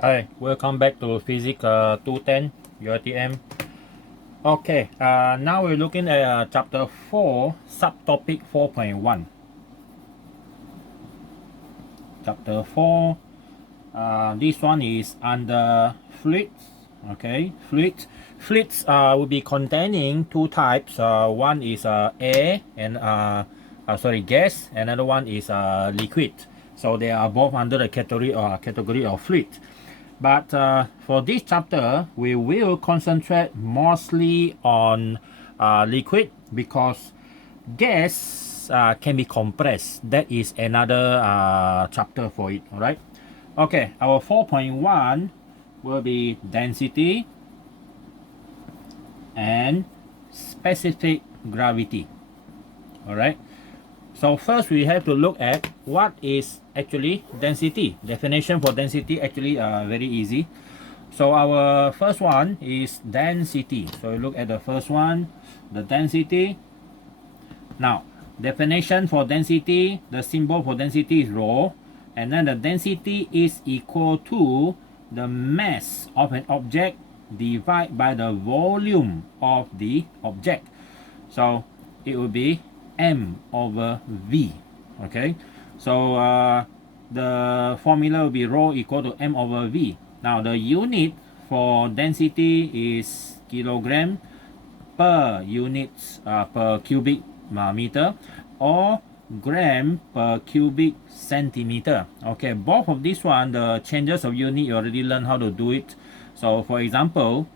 Hi, welcome back to Physics 210 UiTM. Okay, now we're looking at Chapter 4, Subtopic 4.1. Chapter 4, this one is under fluids. Okay, fluids will be containing two types. One is air and gas. Another one is liquid. So they are both under the category of fluid. But for this chapter, we will concentrate mostly on liquid because gas can be compressed. That is another chapter for it, all right? Okay, our 4.1 will be density and specific gravity, all right? So first we have to look at what is actually density. Definition for density actually very easy. So our first one is density. So we look at the first one, the density. Now, definition for density, the symbol for density is rho, and then the density is equal to the mass of an object divided by the volume of the object. So it will be m over v. Okay, so the formula will be rho equal to m over v. Now the unit for density is kilogram per units per cubic meter or gram per cubic centimeter. Okay, both of this one, the changes of unit, you already learned how to do it. So for example,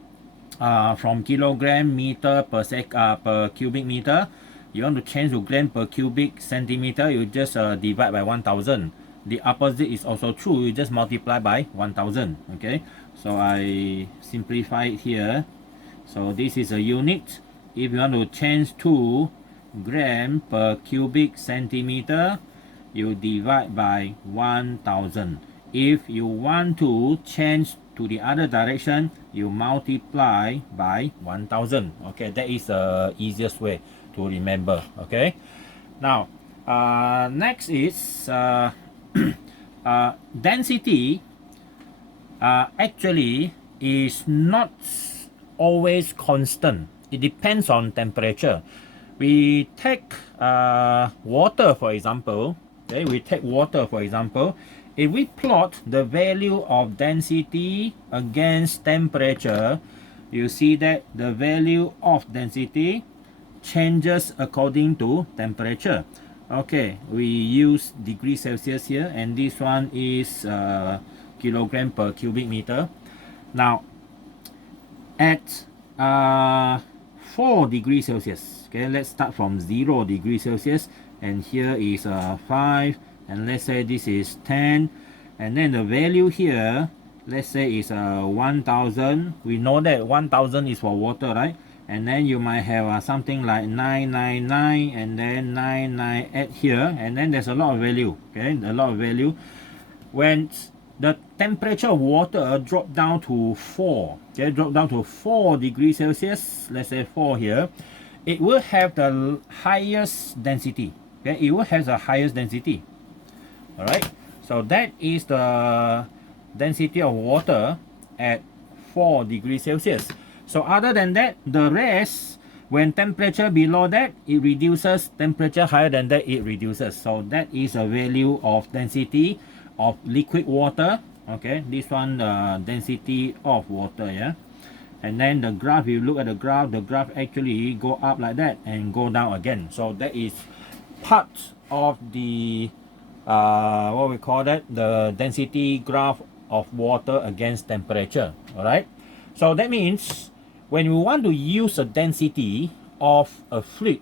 from kilogram meter per cubic meter, you want to change to gram per cubic centimeter, you just divide by 1000. The opposite is also true, you just multiply by 1000. Okay, so I simplify it here. So this is a unit. If you want to change to gram per cubic centimeter, you divide by 1000. If you want to change to the other direction, you multiply by 1000. Okay, that is the easiest way to remember. Okay, now next is density actually is not always constant. It depends on temperature. We take water for example. Okay, we take water for example. If we plot the value of density against temperature, you see that the value of density changes according to temperature. Okay, we use degree Celsius here, and this one is kilogram per cubic meter. Now, at 4 degrees Celsius, okay, let's start from 0 degrees Celsius, and here is 5, and let's say this is 10, and then the value here, let's say is 1000. We know that 1000 is for water, right? And then you might have something like 999 and then 998 here, and then there's a lot of value. Okay, a lot of value. When the temperature of water drop down to 4, okay, drop down to 4 degrees Celsius, let's say 4 here, it will have the highest density. Okay, it will have the highest density. All right, so that is the density of water at 4 degrees Celsius. So other than that, the rest, when temperature below that, it reduces. Temperature higher than that, it reduces. So that is a value of density of liquid water. Okay, this one, density of water, yeah. And then the graph, if you look at the graph actually go up like that and go down again. So that is part of the what we call that, the density graph of water against temperature. All right, so that means when we want to use a density of a fluid,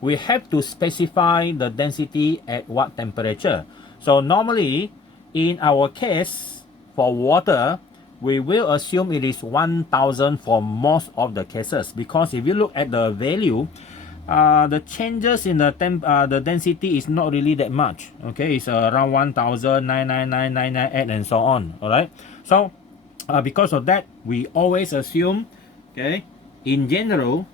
we have to specify the density at what temperature. So normally, in our case, for water, we will assume it is 1000 for most of the cases, because if you look at the value, the changes in the density is not really that much. Okay, it's around 1000, 999, 998, and so on. All right, so because of that, we always assume, okay, in general,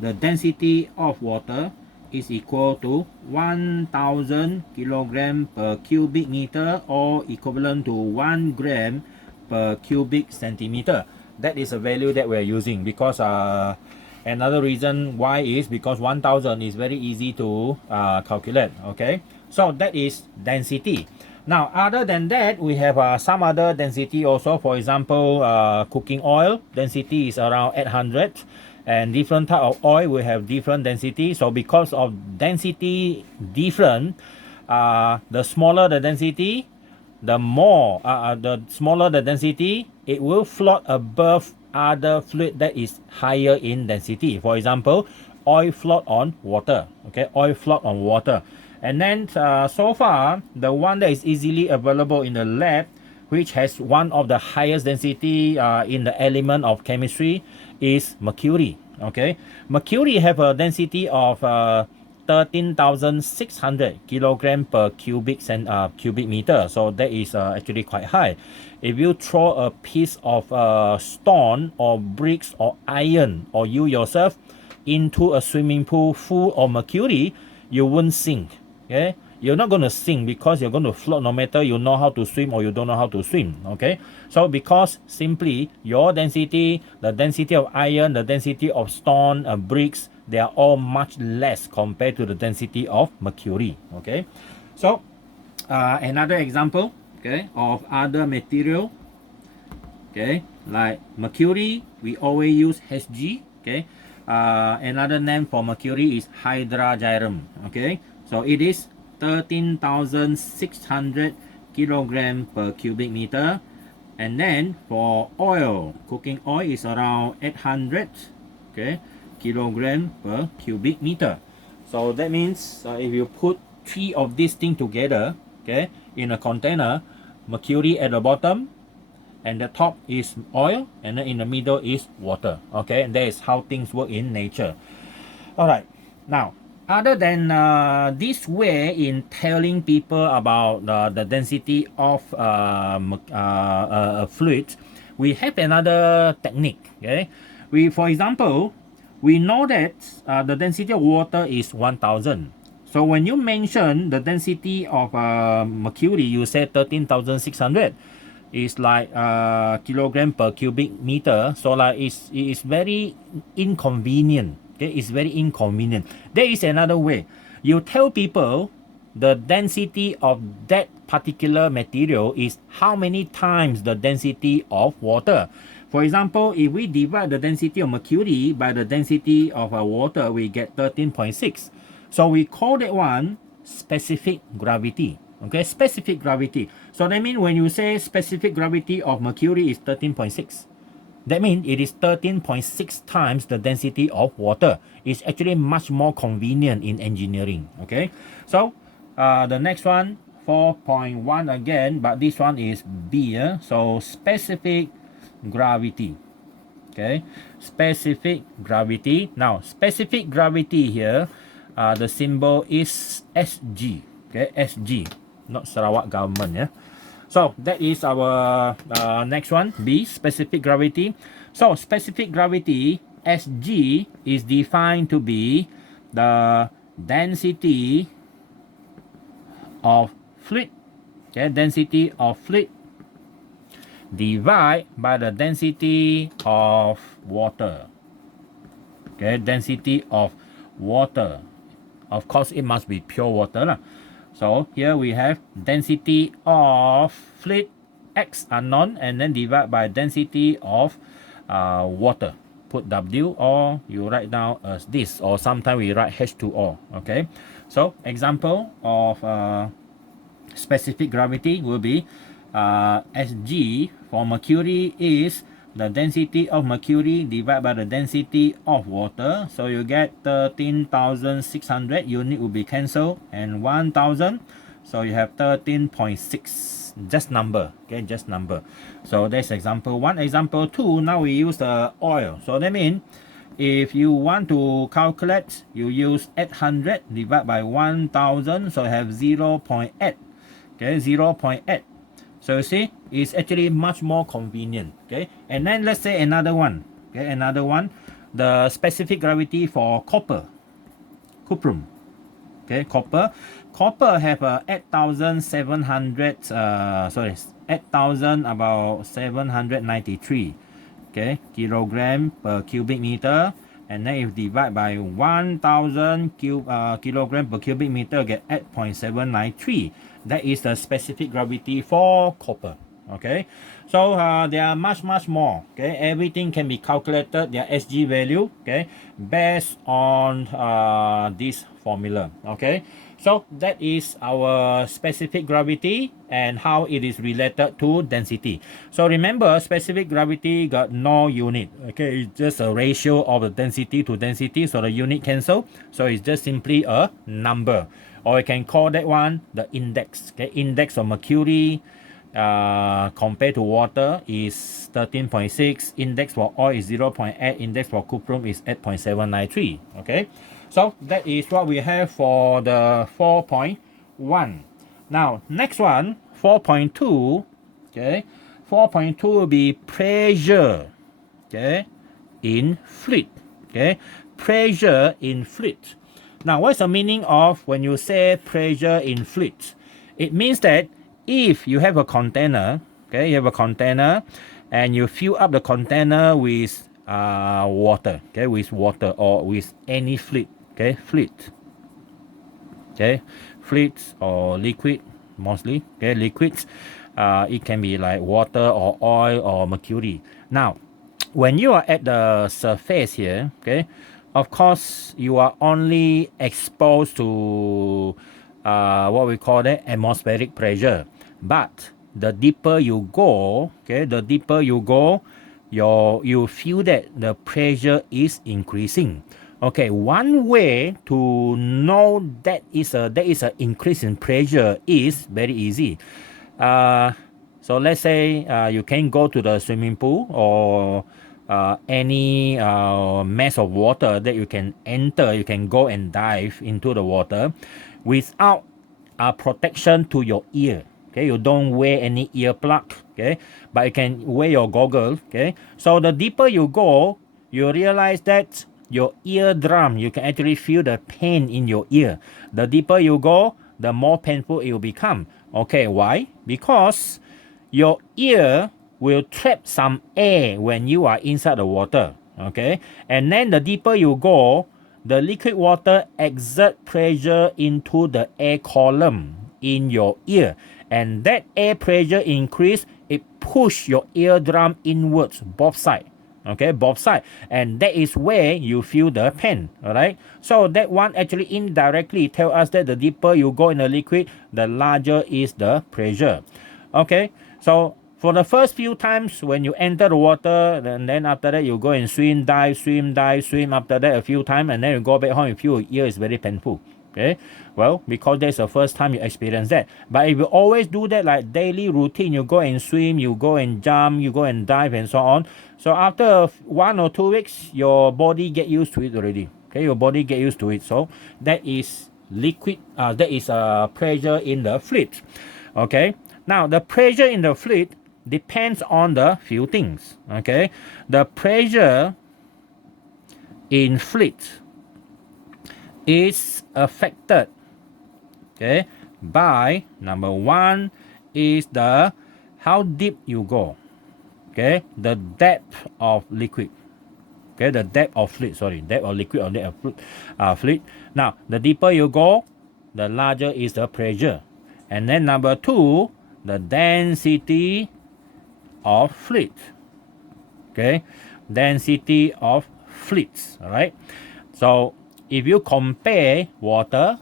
the density of water is equal to 1000 kilogram per cubic meter, or equivalent to 1 gram per cubic centimeter. That is a value that we're using, because another reason why is because 1000 is very easy to calculate. Okay, so that is density. Now, other than that, we have some other density also. For example, cooking oil density is around 800, and different type of oil will have different density. So because of density different, the smaller the density, the smaller the density, it will float above other fluid that is higher in density. For example, oil float on water. Okay, oil float on water. And then so far, the one that is easily available in the lab, which has one of the highest density in the element of chemistry, is mercury. Okay, mercury have a density of 13,600 kilogram per cubic meter. So that is actually quite high. If you throw a piece of stone or bricks or iron, or you yourself, into a swimming pool full of mercury, you won't sink. Okay, you're not going to sink because you're going to float no matter you know how to swim or you don't know how to swim. Okay, so because simply your density, the density of iron, the density of stone, bricks, they are all much less compared to the density of mercury. Okay, so another example, okay, of other material, okay, like mercury, we always use Hg. Okay, another name for mercury is hydrogyrum. Okay, so it is 13,600 kilogram per cubic meter. And then for oil, cooking oil is around 800, okay, kilogram per cubic meter. So that means if you put three of these things together, okay, in a container, mercury at the bottom, and the top is oil, and then in the middle is water. Okay, and that is how things work in nature. All right, now, other than this way in telling people about the density of a fluid, we have another technique. Okay, for example, we know that the density of water is 1000. So when you mention the density of mercury, you say 13,600. Is like kilogram per cubic meter. So like it's very inconvenient. Okay, it's very inconvenient. There is another way. You tell people the density of that particular material is how many times the density of water. For example, if we divide the density of mercury by the density of water, we get 13.6. So we call that one specific gravity. Okay, specific gravity. So that means when you say specific gravity of mercury is 13.6, that means it is 13.6 times the density of water. It's actually much more convenient in engineering. Okay, so the next one, 4.1 again, but this one is B. So specific gravity. Okay, specific gravity. Now, specific gravity here, the symbol is SG. Okay, SG, not Sarawak government. Yeah. So that is our next one, B, specific gravity. So specific gravity, Sg, is defined to be the density of fluid. Okay, density of fluid divided by the density of water. Okay, density of water. Of course, it must be pure water lah. So here we have density of fluid, X unknown, and then divide by density of water. Put W, or you write down as this, or sometimes we write H2O. Okay, so example of specific gravity will be Sg for mercury is the density of mercury divided by the density of water. So you get 13,600, unit will be cancelled, and 1000. So you have 13.6, just number. Okay, just number. So that's example 1. Example 2, now we use the oil. So that means if you want to calculate, you use 800 divided by 1000. So you have 0.8. Okay, 0.8. So you see, it's actually much more convenient. Okay, and then let's say another one. Okay, another one, the specific gravity for copper, cuprum. Okay, copper have 8,000 about 793, okay, kilogram per cubic meter, and then if divide by 1,000 kilogram per cubic meter, get 8.793. That is the specific gravity for copper. Okay, so there are much more. Okay, everything can be calculated, their SG value, okay, based on this formula. Okay, so that is our specific gravity and how it is related to density. So remember, specific gravity got no unit. Okay, it's just a ratio of the density to density, so the unit cancel, so it's just simply a number, or you can call that one the index. Okay, index of mercury compared to water is 13.6, index for oil is 0.8, index for cuprum is 8.793. Okay, so that is what we have for the 4.1. Now next one, 4.2. Okay, 4.2 will be pressure, okay, in fluid. Okay, pressure in fluid. Now what's the meaning of when you say pressure in fluid? It means that if you have a container, okay, you have a container and you fill up the container with water, okay, with water or with any fluid, okay, fluid, okay, fluids or liquid mostly, okay, liquids, it can be like water or oil or mercury. Now when you are at the surface here, okay, of course you are only exposed to what we call the atmospheric pressure. But the deeper you go, okay, the deeper you go, you feel that the pressure is increasing. Okay, one way to know that is an increase in pressure is very easy. So let's say you can go to the swimming pool or any mass of water that you can enter, you can go and dive into the water without protection to your ear. Okay, you don't wear any earplug, okay, but you can wear your goggles. Okay, so the deeper you go, you realize that your eardrum, you can actually feel the pain in your ear. The deeper you go, the more painful it will become. Okay, why? Because your ear will trap some air when you are inside the water. Okay, and then the deeper you go, the liquid water exert pressure into the air column in your ear, and that air pressure increase, it push your eardrum inwards, both side. Okay, both side, and that is where you feel the pain. All right, so that one actually indirectly tell us that the deeper you go in the liquid, the larger is the pressure. Okay, so for the first few times when you enter the water, and then after that you go and swim, dive, after that a few times, and then you go back home, you feel your ear is very painful. Okay, well, because that's the first time you experience that. But if you always do that like daily routine, you go and swim, you go and jump, you go and dive and so on. So after 1 or 2 weeks, your body get used to it already. Okay, your body get used to it. So that is liquid, that is pressure in the fluid. Okay, now the pressure in the fluid depends on the few things. Okay, the pressure in fluid is affected, okay, by number one is the how deep you go, okay, the depth of liquid, okay, the depth of fluid, depth of liquid or depth of fluid. Now the deeper you go, the larger is the pressure. And then number two, the density of fluid, okay, density of fluids. All right, so if you compare water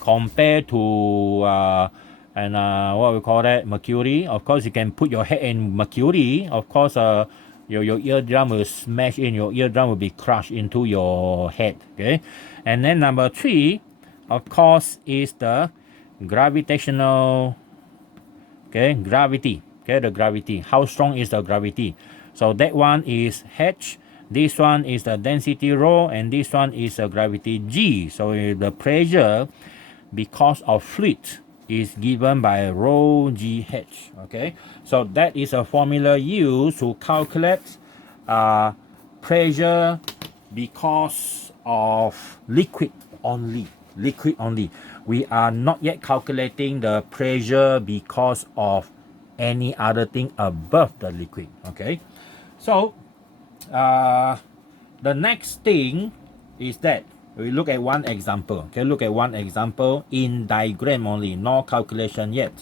compared to what we call that, mercury, of course you can put your head in mercury, of course your eardrum will smash in, your eardrum will be crushed into your head. Okay, and then number three, of course, is the gravitational, okay, gravity, okay, the gravity, how strong is the gravity. So that one is H, this one is the density rho, and this one is the gravity G. So the pressure because of fluid is given by rho GH. Okay, so that is a formula used to calculate pressure because of liquid only. liquid only. We are not yet calculating the pressure because of any other thing above the liquid. Okay, so the next thing is that we look at one example. Okay, look at one example in diagram only, no calculation yet.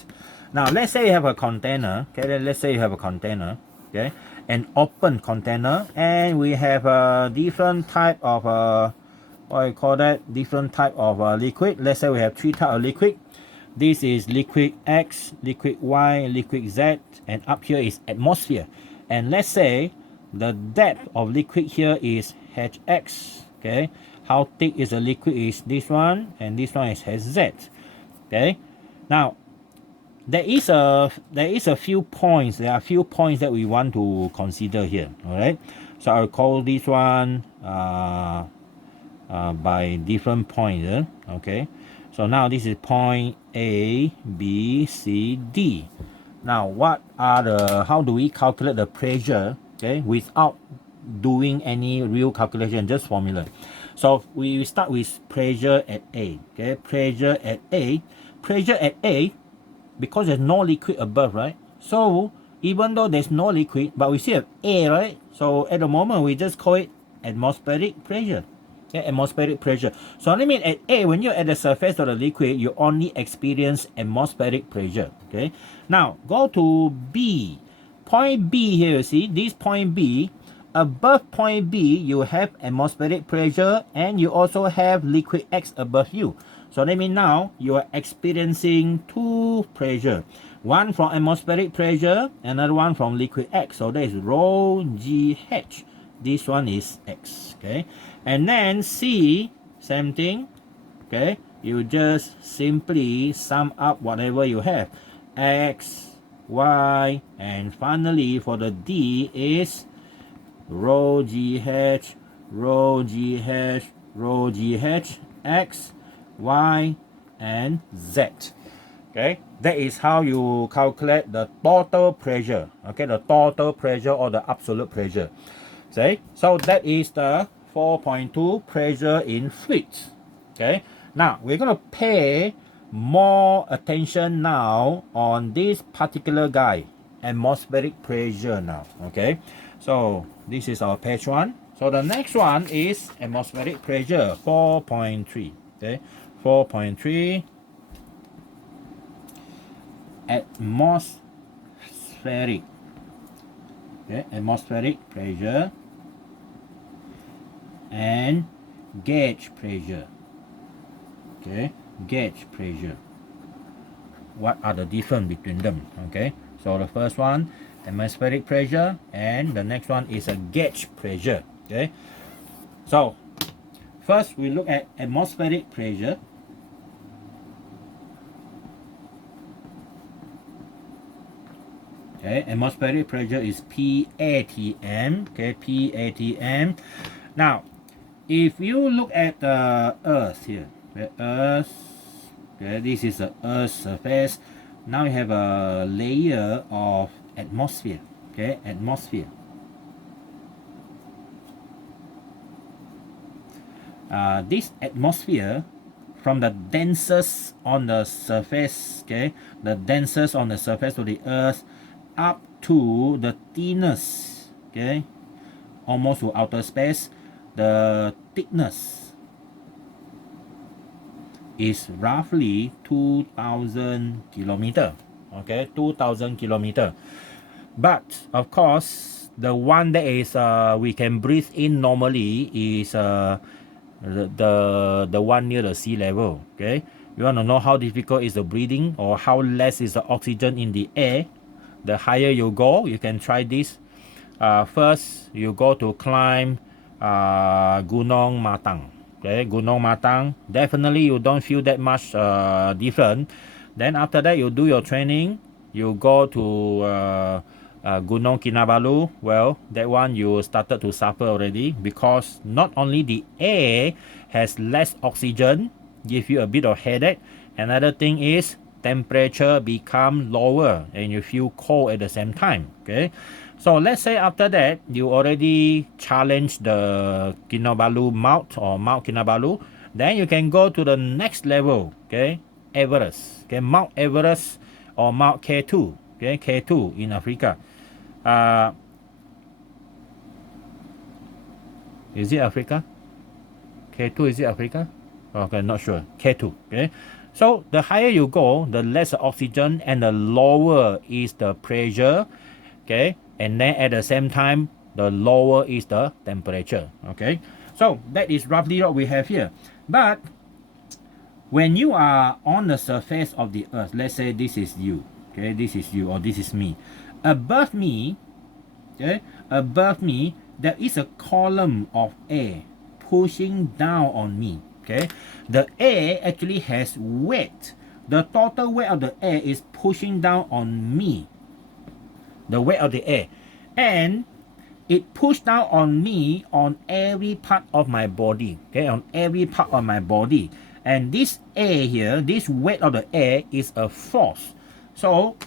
Now let's say you have a container. Okay, let's say you have a container. Okay, an open container, and we have a different type of what I call that, different type of liquid. Let's say we have three types of liquid. This is liquid X, liquid Y, liquid Z, and up here is atmosphere. And let's say the depth of liquid here is Hx. Okay, how thick is the liquid is this one, and this one is Hz. Okay, now there is a few points. There are a few points that we want to consider here. All right, so I'll call this one by different points. Okay, so now this is point A, B, C, D. Now how do we calculate the pressure, okay, without doing any real calculation, just formula. So we start with pressure at A. Okay, pressure at A, because there's no liquid above, right? So even though there's no liquid, but we still have A, right? So at the moment we just call it atmospheric pressure. Okay, atmospheric pressure. So that means at A, when you're at the surface of the liquid, you only experience atmospheric pressure. Okay. Now go to B. Point B here, you see, this point B, above point B, you have atmospheric pressure, and you also have liquid X above you. So that means now you are experiencing two pressure. One from atmospheric pressure, another one from liquid X. So that is rho GH. This one is X. Okay. And then C, same thing. Okay. You just simply sum up whatever you have. X, Y, and finally for the D is rho GH, rho GH, rho GH, X, Y, and Z. Okay, that is how you calculate the total pressure. Okay, the total pressure or the absolute pressure. See, so that is the 4.2 pressure in fluids. Okay, now we're going to pay more attention now on this particular guy, atmospheric pressure now. Okay, so this is our page 1. So the next one is atmospheric pressure, 4.3. Okay, 4.3 atmospheric. Okay, atmospheric pressure and gauge pressure. Okay, gauge pressure. What are the difference between them? Okay, so the first one, atmospheric pressure, and the next one is a gauge pressure. Okay, so first we look at atmospheric pressure. Okay, atmospheric pressure is PATM. Okay, PATM. Now, if you look at the Earth here, the Earth, okay, this is the Earth's surface. Now you have a layer of atmosphere. Okay, atmosphere. This atmosphere, from the densest on the surface, okay, the densest on the surface of the Earth, up to the thinnest, okay, almost to outer space, the thickness is roughly 2,000 kilometer. Okay, 2,000 kilometer. But of course, the one that is we can breathe in normally is the one near the sea level. Okay, you want to know how difficult is the breathing or how less is the oxygen in the air. The higher you go, you can try this. First, you go to climb Gunung Matang. Okay, Gunung Matang. Definitely, you don't feel that much different. Then after that, you do your training. You go to Gunung Kinabalu. Well, that one you started to suffer already, because not only the air has less oxygen, give you a bit of headache. Another thing is temperature become lower and you feel cold at the same time. Okay, so let's say after that you already challenge the Kinabalu Mount or Mount Kinabalu. Then you can go to the next level, okay, Everest, okay, Mount Everest or Mount K2, okay, K2 in Africa. Is it Africa? K2, is it Africa? Okay, not sure. K2, okay. So the higher you go, the less oxygen and the lower is the pressure, okay. And then at the same time, the lower is the temperature, okay. So that is roughly what we have here. But when you are on the surface of the earth, let's say this is you, okay, this is you or this is me. Above me, okay, above me, there is a column of air pushing down on me, okay. The air actually has weight. The total weight of the air is pushing down on me, the weight of the air, and it pushed down on me on every part of my body, okay, on every part of my body. And this air here, this weight of the air is a force. So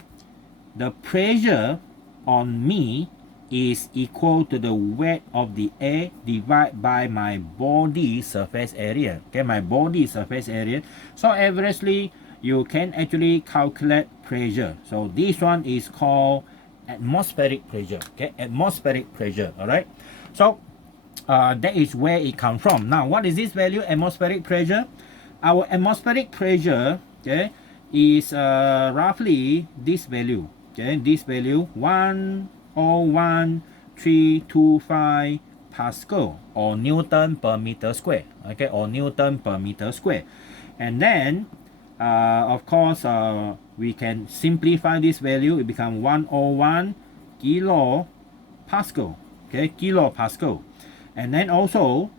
the pressure on me is equal to the weight of the air divided by my body surface area, okay, my body surface area. So averagely, you can actually calculate pressure. So this one is called atmospheric pressure, okay, atmospheric pressure, all right. So that is where it comes from. Now, what is this value, atmospheric pressure? Our atmospheric pressure, okay, is roughly this value, okay, this value 101,325 Pascal or Newton per meter square, okay, or Newton per meter square. And then of course, we can simplify this value. It becomes 101 kilo Pascal, okay, kilo Pascal. And then also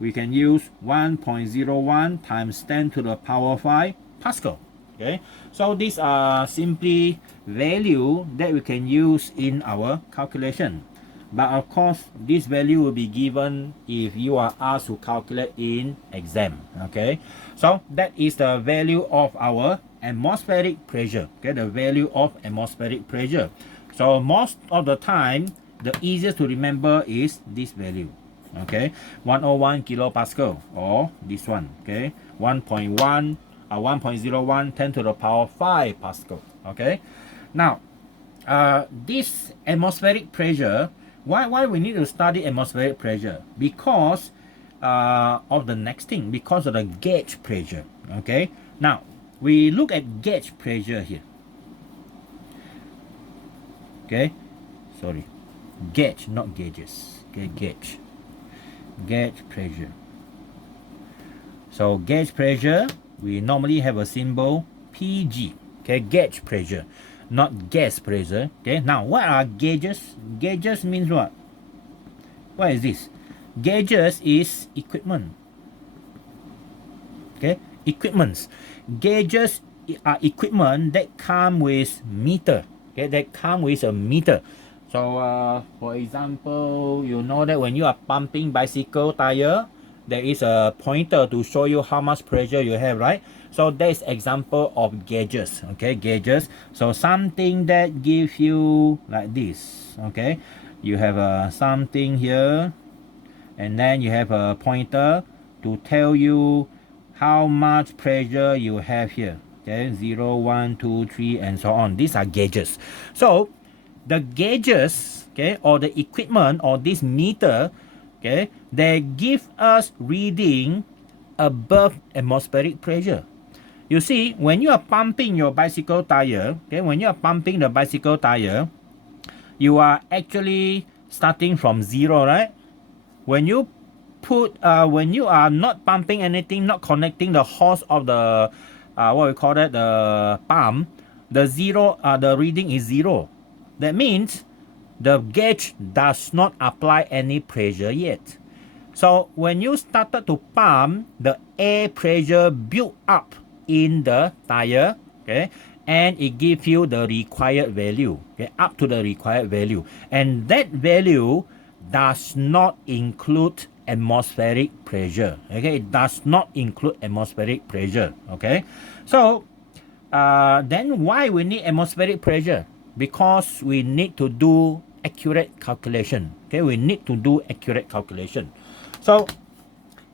we can use 1.01 times 10 to the power 5 Pascal, okay. So these are simply value that we can use in our calculation. But of course, this value will be given if you are asked to calculate in exam, okay. So that is the value of our atmospheric pressure, okay, the value of atmospheric pressure. So most of the time, the easiest to remember is this value, okay, 101 kilopascal, or this one, okay, 1.01 10 to the power 5 Pascal, okay. Now this atmospheric pressure, why we need to study atmospheric pressure? Because of the next thing, because of the gauge pressure, okay. Now we look at gauge pressure here, okay, sorry, gauge, not gauges, okay, gauge pressure. So gauge pressure, we normally have a symbol PG, okay, gauge pressure, not gas pressure, okay. Now what are gauges? Gauges means what? What is this? Gauges is equipment, okay, equipments. Gauges are equipment that come with meter, okay, that come with a meter. So for example, you know that when you are pumping bicycle tire, there is a pointer to show you how much pressure you have, right? So that is example of gauges, okay, gauges. So something that gives you like this, okay, you have something here, and then you have a pointer to tell you how much pressure you have here, okay, 0, 1, 2, 3, and so on. These are gauges. So the gauges, okay, or the equipment or this meter, okay, they give us reading above atmospheric pressure. You see, when you are pumping your bicycle tire, okay, when you are pumping the bicycle tire, you are actually starting from 0, right? When you when you are not pumping anything, not connecting the hose of the what we call that, the pump, the reading is 0. That means the gauge does not apply any pressure yet. So when you started to pump, the air pressure built up in the tire, okay, and it gives you the required value, okay, up to the required value. And that value does not include atmospheric pressure, okay, it does not include atmospheric pressure, okay. So then why we need atmospheric pressure? Because we need to do accurate calculation, okay, we need to do accurate calculation. So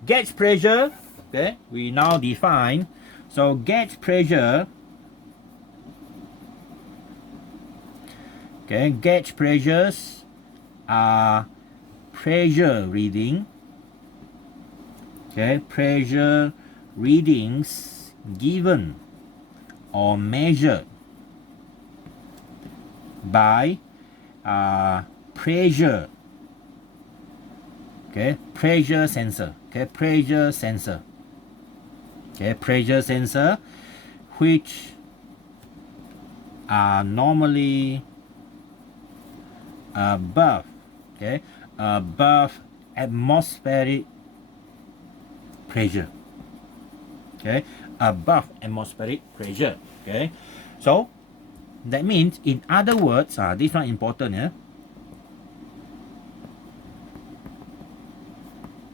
gauge pressure, okay, we now define. So gauge pressure, okay, gauge pressures are pressure reading, okay, pressure readings given or measured by pressure, okay, pressure sensor, okay, pressure sensor, okay, pressure sensor, which are normally above, okay, above atmospheric pressure, okay, above atmospheric pressure, okay. So that means, in other words, this one important, yeah.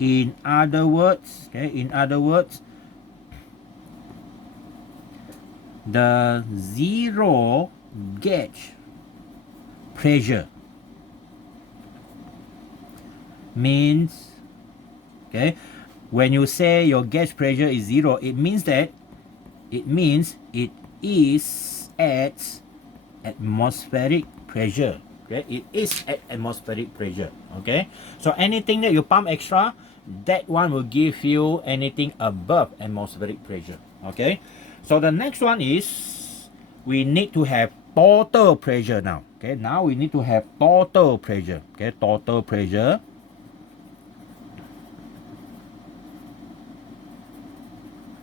In other words, okay, in other words, the zero gauge pressure means, okay, when you say your gauge pressure is zero, it means that it is at atmospheric pressure, okay, it is at atmospheric pressure, okay. So anything that you pump extra, that one will give you anything above atmospheric pressure, okay. So the next one is we need to have total pressure now, okay. Now we need to have total pressure, okay, total pressure.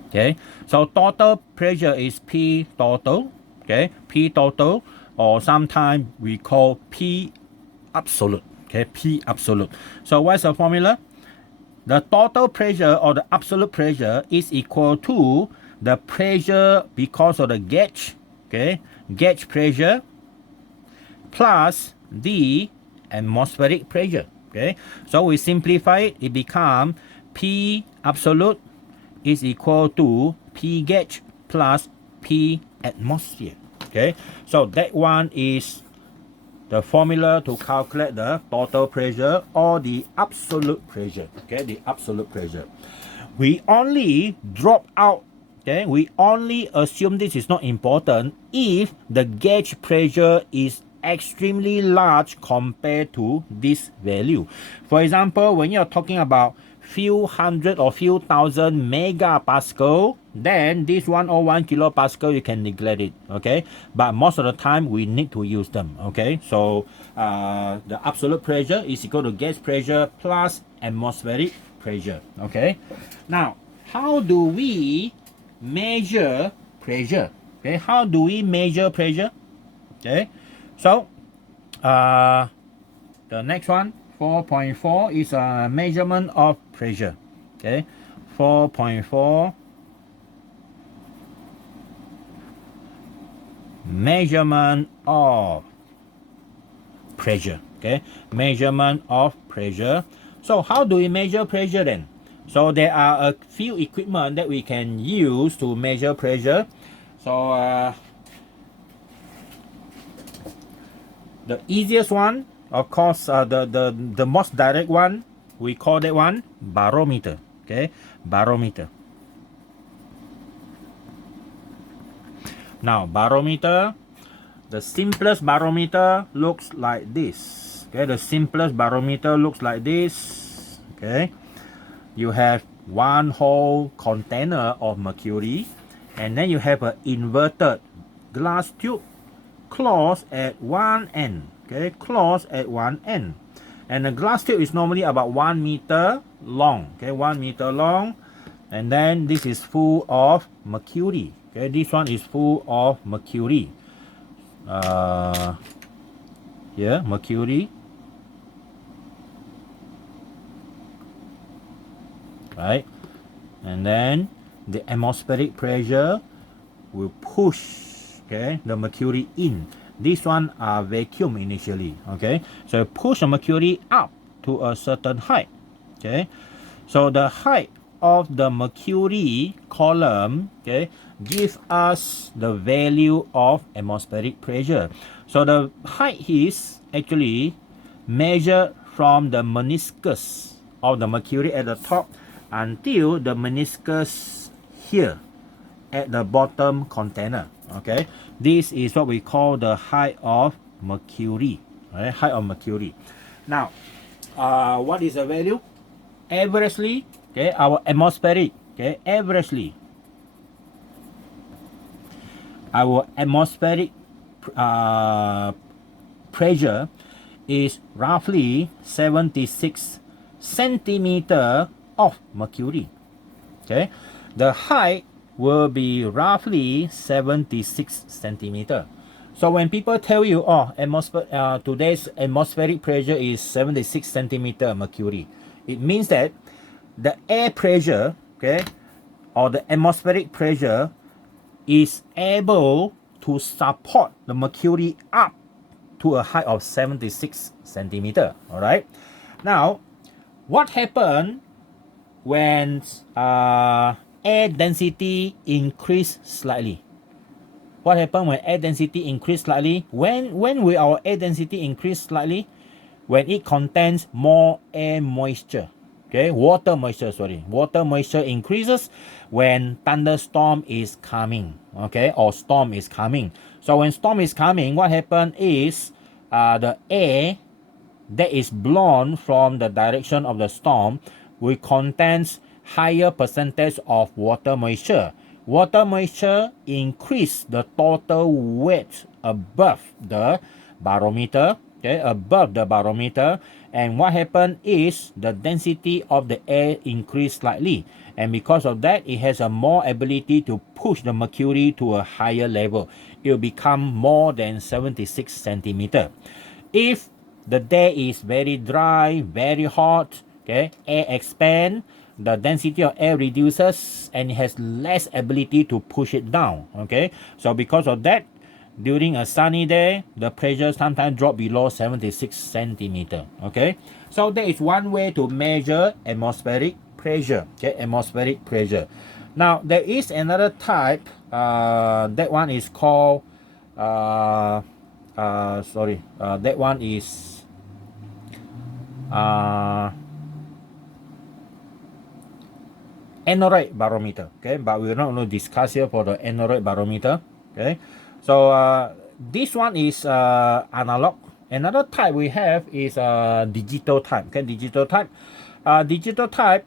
Okay, so total pressure is P total, okay, P total, or sometimes we call P absolute, okay, P absolute. So what's the formula? The total pressure or the absolute pressure is equal to the pressure because of the gauge, okay, gauge pressure plus the atmospheric pressure, okay. So we simplify it, it becomes P absolute is equal to P gauge plus P atmosphere, okay. So that one is the formula to calculate the total pressure or the absolute pressure, okay, the absolute pressure. We only drop out, okay, we only assume this is not important if the gauge pressure is extremely large compared to this value. For example, when you're talking about few hundred or few thousand megapascal, then this 101 kilopascal you can neglect it, okay. But most of the time we need to use them, okay. So the absolute pressure is equal to gauge pressure plus atmospheric pressure, okay. Now how do we measure pressure, okay? How do we measure pressure, okay? So the next one, 4.4, is a measurement of pressure, okay. 4.4, measurement of pressure, okay, measurement of pressure. So how do we measure pressure then? So there are a few equipment that we can use to measure pressure. So the easiest one, of course, the most direct one, we call that one barometer, okay, barometer. Now barometer, the simplest barometer looks like this, okay, the simplest barometer looks like this, okay. You have one whole container of mercury, and then you have an inverted glass tube closed at one end, okay, closed at one end, and the glass tube is normally about 1 meter long, okay, 1 meter long, and then this is full of mercury, okay, this one is full of mercury, here mercury, right, and then the atmospheric pressure will push, okay, the mercury in. This one are vacuum initially, okay, so push the mercury up to a certain height, okay. So the height of the mercury column, okay, give us the value of atmospheric pressure. So the height is actually measured from the meniscus of the mercury at the top until the meniscus here at the bottom container. Okay, this is what we call the height of Mercury. Right? Height of Mercury. Now, what is the value? Averagely, okay, our atmospheric, okay, averagely, our atmospheric pressure is roughly 76 centimeter of mercury. Okay, the height will be roughly 76 centimeter. So when people tell you, oh, today's atmospheric pressure is 76 centimeter mercury, it means that the air pressure, okay, or the atmospheric pressure is able to support the mercury up to a height of 76 centimeter. All right. Now, what happened when air density increase slightly? What happened when air density increase slightly? When will our air density increase slightly? When it contains more air moisture. Okay, water moisture, sorry. Water moisture increases when thunderstorm is coming. Okay, or storm is coming. So when storm is coming, what happens is the air that is blown from the direction of the storm will contains higher percentage of water moisture. Water moisture increase the total weight above the barometer, okay, above the barometer, and what happened is the density of the air increase slightly, and because of that, it has a more ability to push the mercury to a higher level. It will become more than 76 centimeter. If the day is very dry, very hot, okay, air expand, the density of air reduces and it has less ability to push it down. Okay, so because of that, during a sunny day, the pressure sometimes drop below 76 centimeter. Okay, so that is one way to measure atmospheric pressure. Okay, atmospheric pressure. Now there is another type. That one is called. That one is. Aneroid barometer. Okay, but we're not going to discuss here for the aneroid barometer. Okay, so this one is analog. Another type we have is digital type. Okay, digital type. Digital type.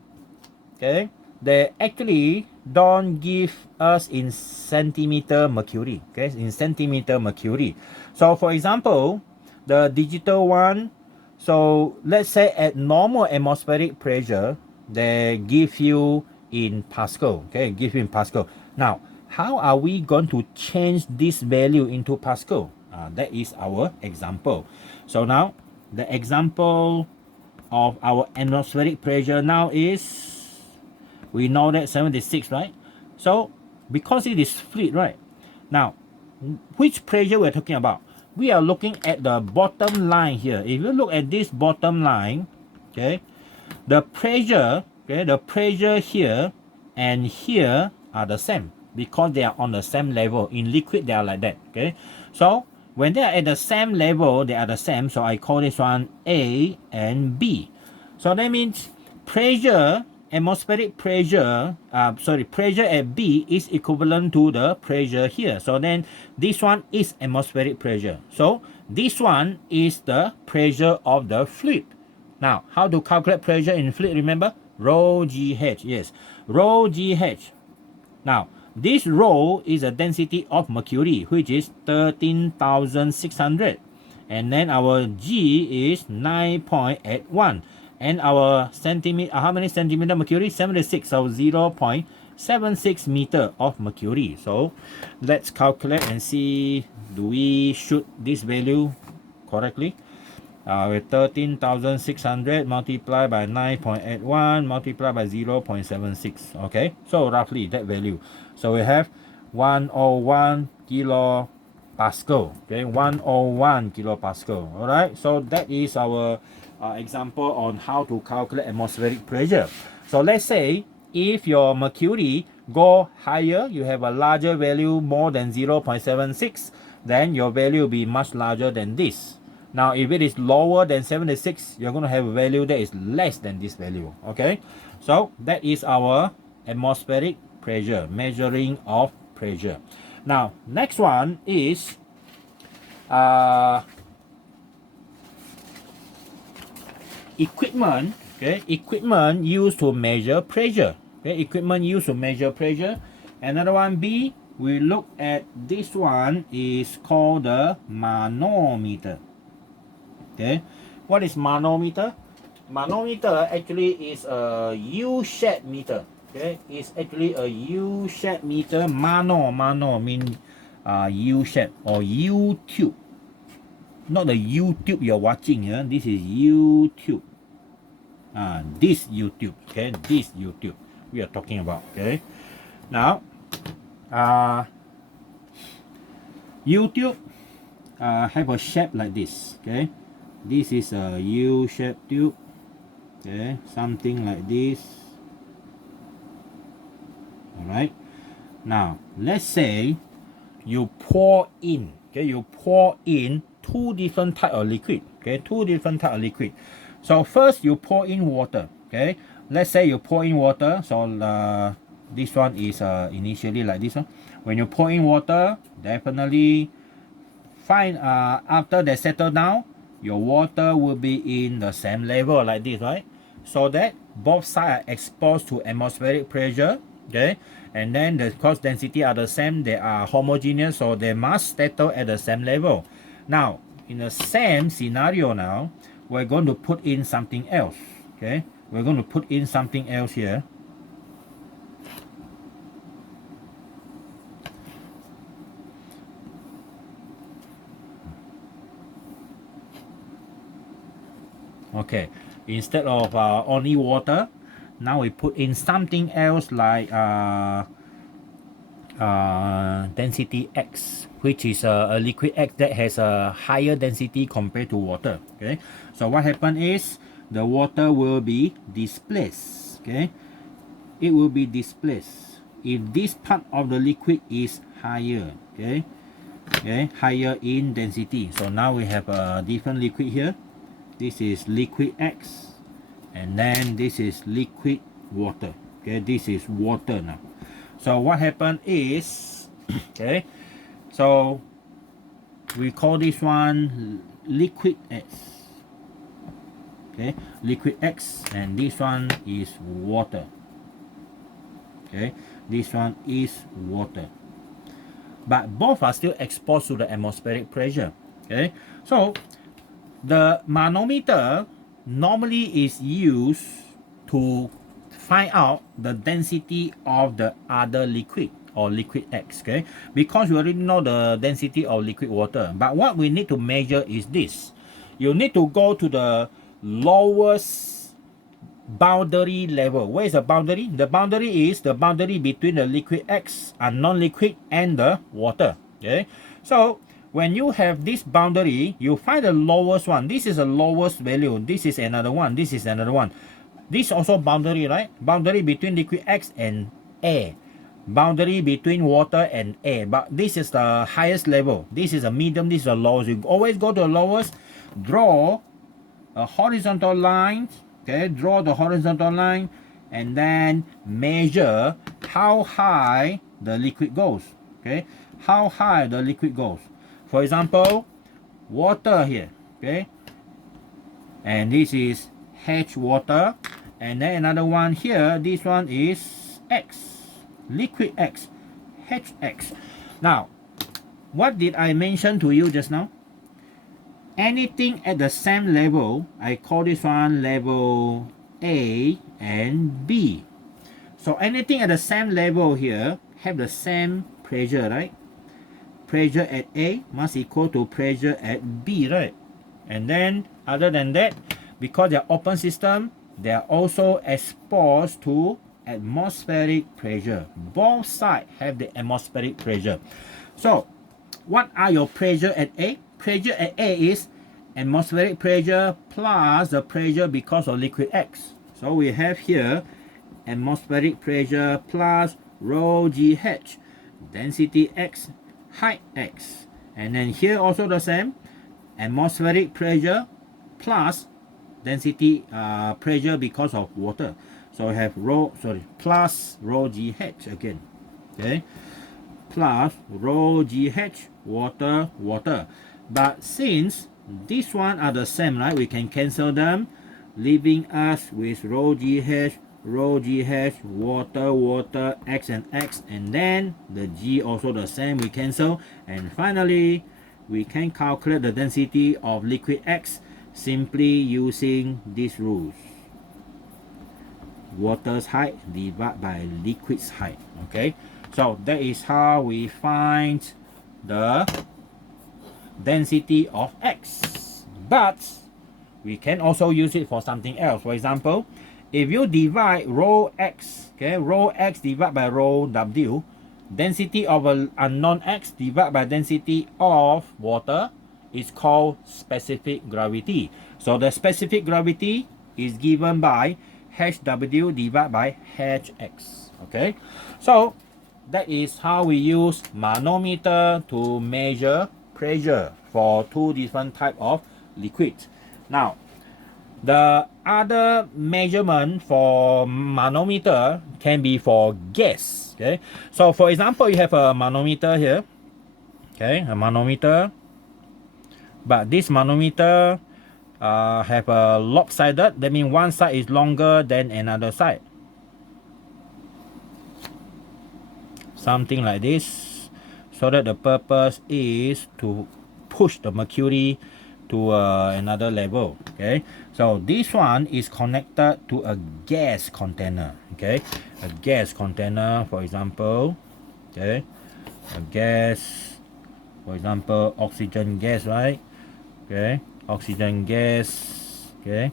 Okay, they actually don't give us in centimeter mercury. Okay, in centimeter mercury. So for example, the digital one. So let's say at normal atmospheric pressure, they give you in Pascal. Okay, give you in Pascal. Now, how are we going to change this value into Pascal? That is our example. So now, the example of our atmospheric pressure now is, we know that 76, right? So, because it is fluid, right? Now, which pressure we're talking about? We are looking at the bottom line here. If you look at this bottom line, okay, the pressure, okay, the pressure here and here are the same because they are on the same level. In liquid, they are like that. Okay, so when they are at the same level, they are the same. So I call this one A and B. So that means pressure, atmospheric pressure, pressure at B is equivalent to the pressure here. So then this one is atmospheric pressure. So this one is the pressure of the fluid. Now, how to calculate pressure in fluid? Remember, rho GH. Yes, rho GH. Now, this rho is the density of mercury, which is 13,600. And then our G is 9.81. And our centimeter, how many centimeter mercury? 76, so 0.76 meter of mercury. So let's calculate and see, do we shoot this value correctly? With 13,600 multiplied by 9.81 multiplied by 0.76. Okay, so roughly that value. So we have 101 kilopascal. Okay, 101 kilopascal. All right, so that is our example on how to calculate atmospheric pressure. So let's say if your mercury go higher, you have a larger value more than 0.76, then your value will be much larger than this. Now, if it is lower than 76, you're going to have a value that is less than this value. Okay, so that is our atmospheric pressure, measuring of pressure. Now, next one is equipment. Okay, equipment used to measure pressure. Okay, equipment used to measure pressure. Another one B, we look at this one is called the manometer. Okay, what is manometer? Manometer actually is a U-shaped meter. Okay, it's actually a U-shaped meter. Mano mean U-shape or U-tube. Not the YouTube you're watching here. This is YouTube. This YouTube. Okay, this YouTube we are talking about. Okay, now YouTube have a shape like this. Okay, this is a U-shaped tube. Okay, something like this. All right. Now let's say you pour in. Okay, you pour in two different type of liquid. Okay, two different type of liquid. So first you pour in water. Okay, let's say you pour in water. So this one is initially like this one. When you pour in water, definitely find after they settle down, your water will be in the same level like this, right? So that both sides are exposed to atmospheric pressure. Okay, and then the cross density are the same. They are homogeneous, so they must settle at the same level. Now, in the same scenario now, we're going to put in something else. Okay, we're going to put in something else here. Okay, instead of only water, now we put in something else like density X, which is a liquid X that has a higher density compared to water. Okay, so what happened is the water will be displaced. Okay, it will be displaced if this part of the liquid is higher. Okay, higher in density. So now we have a different liquid here. This is liquid X, and then this is liquid water. Okay, this is water now. So what happened is, okay, so we call this one liquid X. Okay, liquid X, and this one is water. Okay, this one is water. But both are still exposed to the atmospheric pressure. Okay, so the manometer normally is used to find out the density of the other liquid or liquid X, okay? Because we already know the density of liquid water. But what we need to measure is this. You need to go to the lowest boundary level. Where is the boundary? The boundary is the boundary between the liquid X and non-liquid and the water, okay? So when you have this boundary, you find the lowest one. This is the lowest value. This is another one. This is another one. This also boundary, right? Boundary between liquid X and air. Boundary between water and air. But this is the highest level. This is a medium. This is the lowest. You always go to the lowest. Draw a horizontal line. Okay, draw the horizontal line, and then measure how high the liquid goes. Okay, how high the liquid goes. For example, water here, okay, and this is H water, and then another one here, this one is X, liquid X, HX. Now, what did I mention to you just now? Anything at the same level, I call this one level A and B. So anything at the same level here have the same pressure, right? Pressure at A must equal to pressure at B, right? And then other than that, because they're open system, they are also exposed to atmospheric pressure. Both sides have the atmospheric pressure. So what are your pressure at A? Pressure at A is atmospheric pressure plus the pressure because of liquid X. So we have here atmospheric pressure plus rho GH, density X, height X. And then here also the same, atmospheric pressure plus density pressure because of water. So we have plus rho GH again, okay, plus rho GH water. But since these one are the same, right, we can cancel them, leaving us with rho GH, water, X and X, and then the G also the same, we cancel, and finally we can calculate the density of liquid X simply using these rules. Water's height divided by liquid's height. Okay, so that is how we find the density of X. But we can also use it for something else. For example, if you divide rho X, okay, rho X divided by rho W, density of an unknown X divided by density of water is called specific gravity. So the specific gravity is given by HW divided by HX. Okay, so that is how we use manometer to measure pressure for two different type of liquid. Now, the other measurement for manometer can be for gas. Okay, so for example, you have a manometer here. Okay, a manometer, but this manometer have a lopsided. That means one side is longer than another side. Something like this, so that the purpose is to push the mercury to another level. Okay, so this one is connected to a gas container. Okay, a gas container, for example, okay, a gas, for example, oxygen gas, right? Okay, oxygen gas. Okay,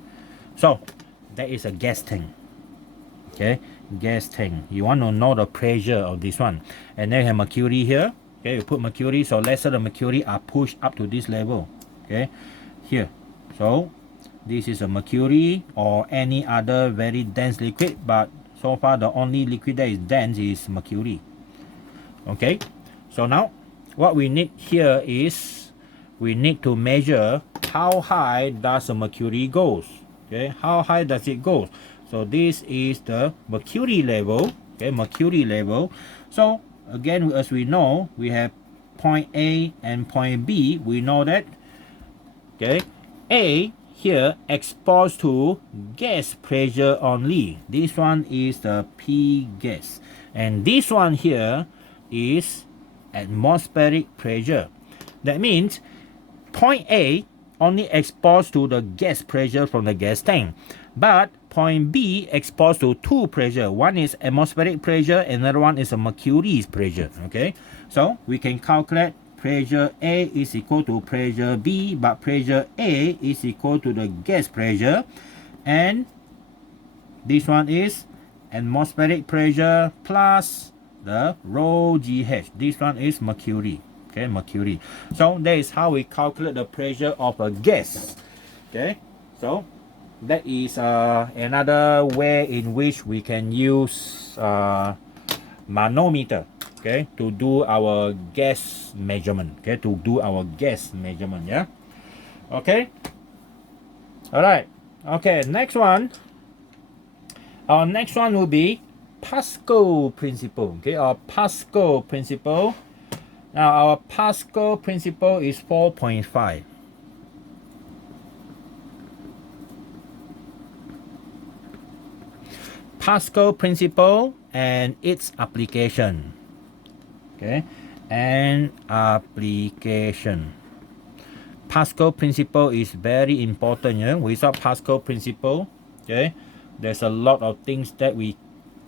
so that is a gas tank. Okay, gas tank. You want to know the pressure of this one, and then you have mercury here. Okay, you put mercury, so let's say the mercury are pushed up to this level. Okay, here, so this is a mercury or any other very dense liquid, but so far the only liquid that is dense is mercury. Okay, so now what we need here is we need to measure how high does the mercury goes. Okay, how high does it go? So this is the mercury level. Okay, mercury level. So again, as we know, we have point A and point B. We know that, okay, A here exposed to gas pressure only. This one is the P gas, and this one here is atmospheric pressure. That means point A only exposed to the gas pressure from the gas tank, but point B exposed to two pressure. One is atmospheric pressure, another one is a mercury's pressure. Okay, so we can calculate pressure A is equal to pressure B, but pressure A is equal to the gas pressure, and this one is atmospheric pressure plus the rho GH. This one is mercury. Okay, mercury. So that is how we calculate the pressure of a gas. Okay, so that is another way in which we can use manometer, okay, to do our gas measurement. Okay, to do our gas measurement. Yeah. Okay. All right. Okay. Next one. Our next one will be Pascal Principle. Okay, our Pascal Principle. Now our Pascal Principle is 4.5. Pascal Principle and its application. Okay, and application. Pascal Principle is very important. Yeah? Without Pascal Principle, okay, there's a lot of things that we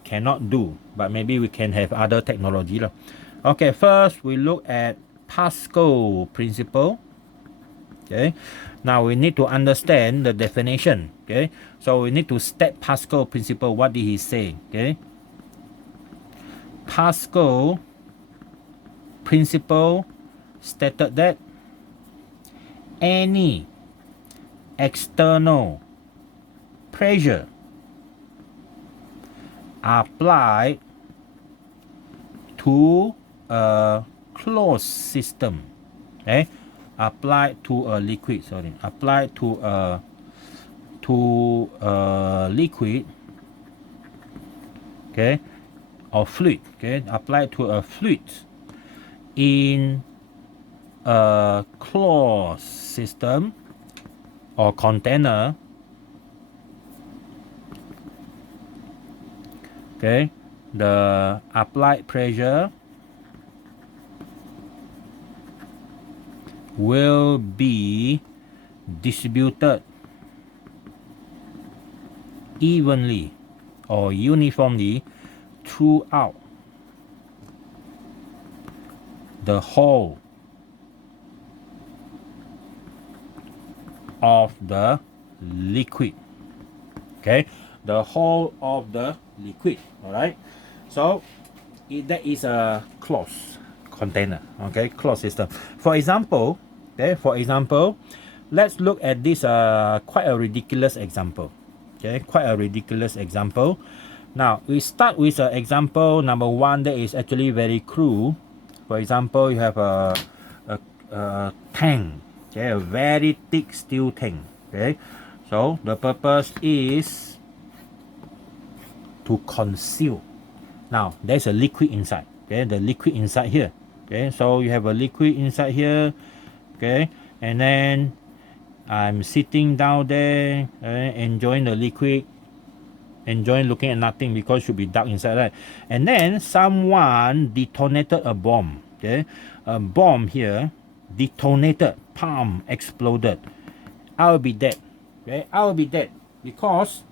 cannot do, but maybe we can have other technology lah. Okay, first we look at Pascal Principle. Okay, now we need to understand the definition. Okay, so we need to state Pascal Principle. What did he say? Okay, Pascal Principle stated that any external pressure applied to a closed system, okay, applied to a liquid, applied to a liquid, okay, or fluid, okay, applied to a fluid in a closed system or container, okay, the applied pressure will be distributed evenly or uniformly throughout the whole of the liquid, okay, the whole of the liquid. All right, so that is a closed container, okay, closed system. For example, okay, let's look at this quite a ridiculous example, okay, quite a ridiculous example. Now we start with example number 1 that is actually very crude. For example, you have a tank, okay, a very thick steel tank, okay. So the purpose is to conceal. Now there's a liquid inside, okay, the liquid inside here, okay. So you have a liquid inside here, okay, and then I'm sitting down there, enjoying the liquid, enjoying looking at nothing because it should be dark inside, right? And then someone detonated a bomb, okay, a bomb here detonated, palm exploded. I will be dead, okay, I will be dead because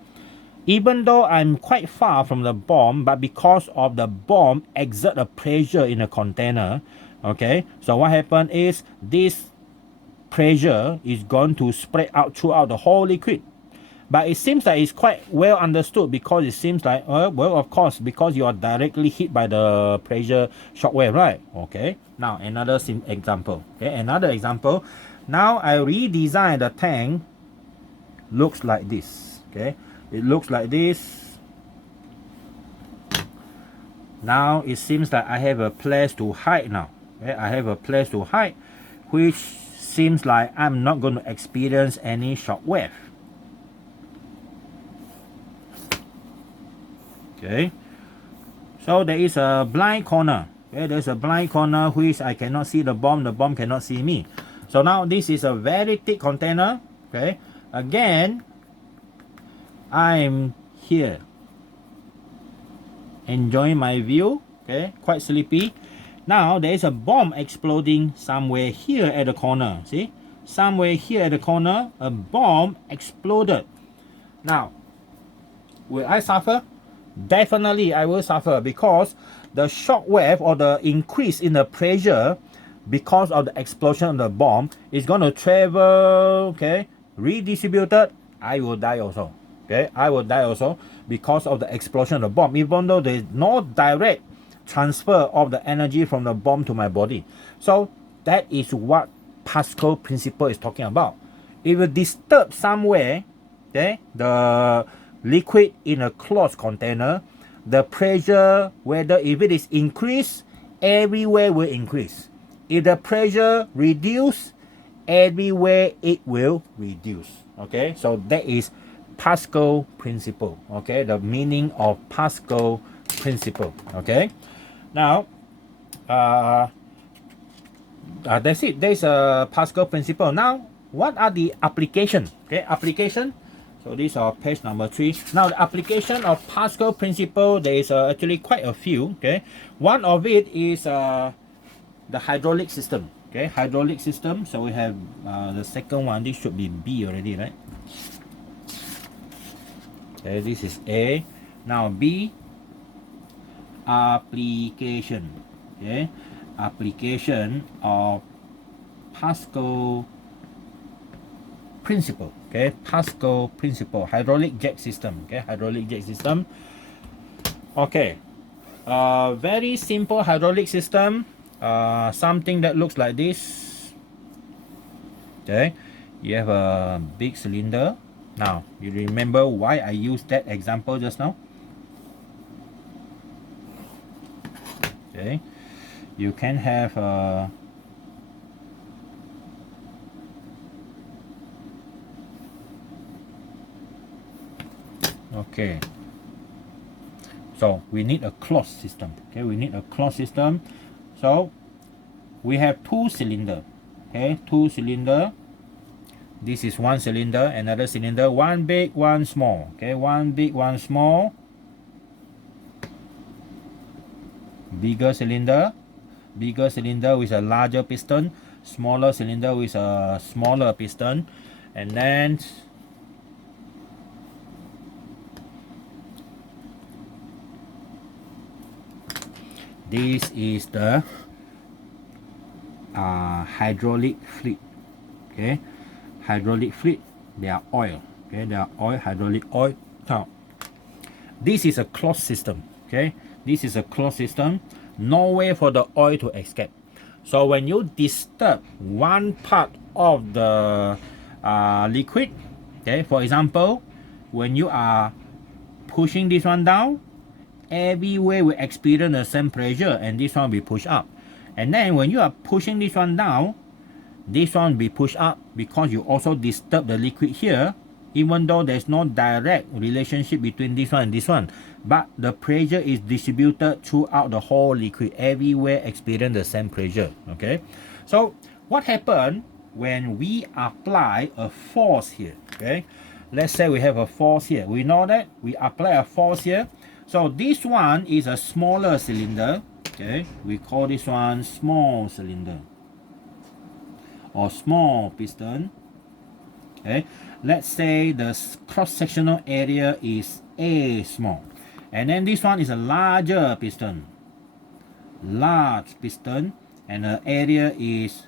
even though I'm quite far from the bomb, but because of the bomb exert a pressure in a container, okay, so what happened is this pressure is going to spread out throughout the whole liquid. But it seems like it's quite well understood because it seems like, well, of course, because you are directly hit by the pressure shock wave, right? Okay, now another example, okay, another example. Now I redesign the tank, looks like this, okay, it looks like this. Now it seems that I have a place to hide now, okay, I have a place to hide, which seems like I'm not going to experience any shock wave. Okay, so there is a blind corner, okay, there's a blind corner which I cannot see the bomb cannot see me. So now this is a very thick container, okay, again I'm here enjoying my view, okay, quite sleepy. Now there is a bomb exploding somewhere here at the corner, see, somewhere here at the corner a bomb exploded. Now will I suffer? Definitely I will suffer because the shock wave or the increase in the pressure because of the explosion of the bomb is going to travel, okay, redistributed. I will die also, okay, I will die also because of the explosion of the bomb, even though there is no direct transfer of the energy from the bomb to my body. So that is what Pascal principle is talking about. It will disturb somewhere, okay, the liquid in a closed container, the pressure, whether if it is increased, everywhere will increase. If the pressure reduce, everywhere it will reduce, okay. So that is Pascal principle, okay, the meaning of Pascal principle, okay. Now that's it, there's a Pascal principle. Now what are the application, okay, application. So these are page number 3. Now the application of Pascal principle, there is actually quite a few, okay. One of it is the hydraulic system, okay, hydraulic system. So we have the second one, this should be B already, right? Okay, this is A. Now B, application, okay, application of Pascal principle, okay, Pascal principle, hydraulic jet system, okay, hydraulic jet system. Okay, very simple hydraulic system, something that looks like this, okay. You have a big cylinder. Now you remember why I used that example just now, okay. You can have Okay. So we need a closed system. Okay, we need a closed system. So we have two cylinder. Okay, two cylinder. This is one cylinder, another cylinder, one big, one small. Okay, one big, one small. Bigger cylinder with a larger piston, smaller cylinder with a smaller piston, and then this is the hydraulic fluid. Okay, hydraulic fluid, they are oil. Okay, they are oil, hydraulic oil. Now this is a closed system. Okay, this is a closed system, no way for the oil to escape. So when you disturb one part of the liquid, okay, for example, when you are pushing this one down, everywhere will experience the same pressure, and this one will be pushed up. And then when you are pushing this one down, this one will be pushed up because you also disturb the liquid here, even though there's no direct relationship between this one and this one. But the pressure is distributed throughout the whole liquid. Everywhere experience the same pressure. Okay. So what happened when we apply a force here? Okay. Let's say we have a force here. We know that we apply a force here. So this one is a smaller cylinder. Okay. We call this one small cylinder or small piston. Okay. Let's say the cross-sectional area is A small. And then this one is a large piston, and the area is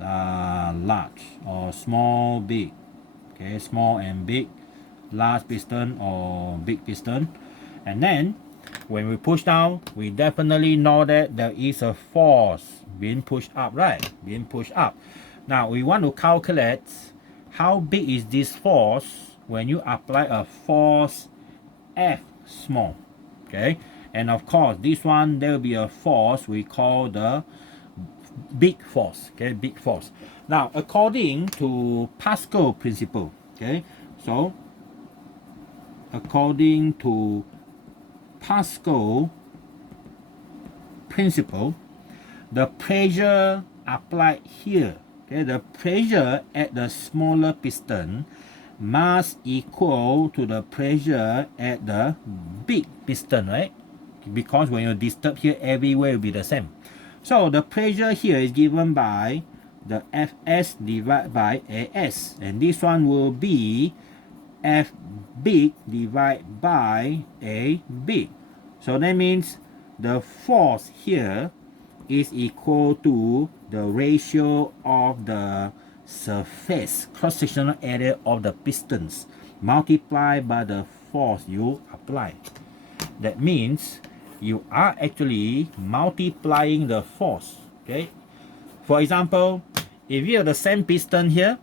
large or small, big. Okay, small and big, large piston or big piston. And then when we push down, we definitely know that there is a force being pushed up, right? Being pushed up. Now we want to calculate how big is this force when you apply a force F small. Okay, and of course this one there will be a force we call the big force. Okay, big force. Now according to Pascal principle, okay, so according to Pascal principle, the pressure applied here, okay, the pressure at the smaller piston must equal to the pressure at the big piston, right? Because when you disturb here, everywhere will be the same. So the pressure here is given by the Fs divided by As, and this one will be F big divided by A big. So that means the force here is equal to the ratio of the surface cross-sectional area of the pistons multiplied by the force you apply. That means you are actually multiplying the force. Okay, for example, if you have the same piston here,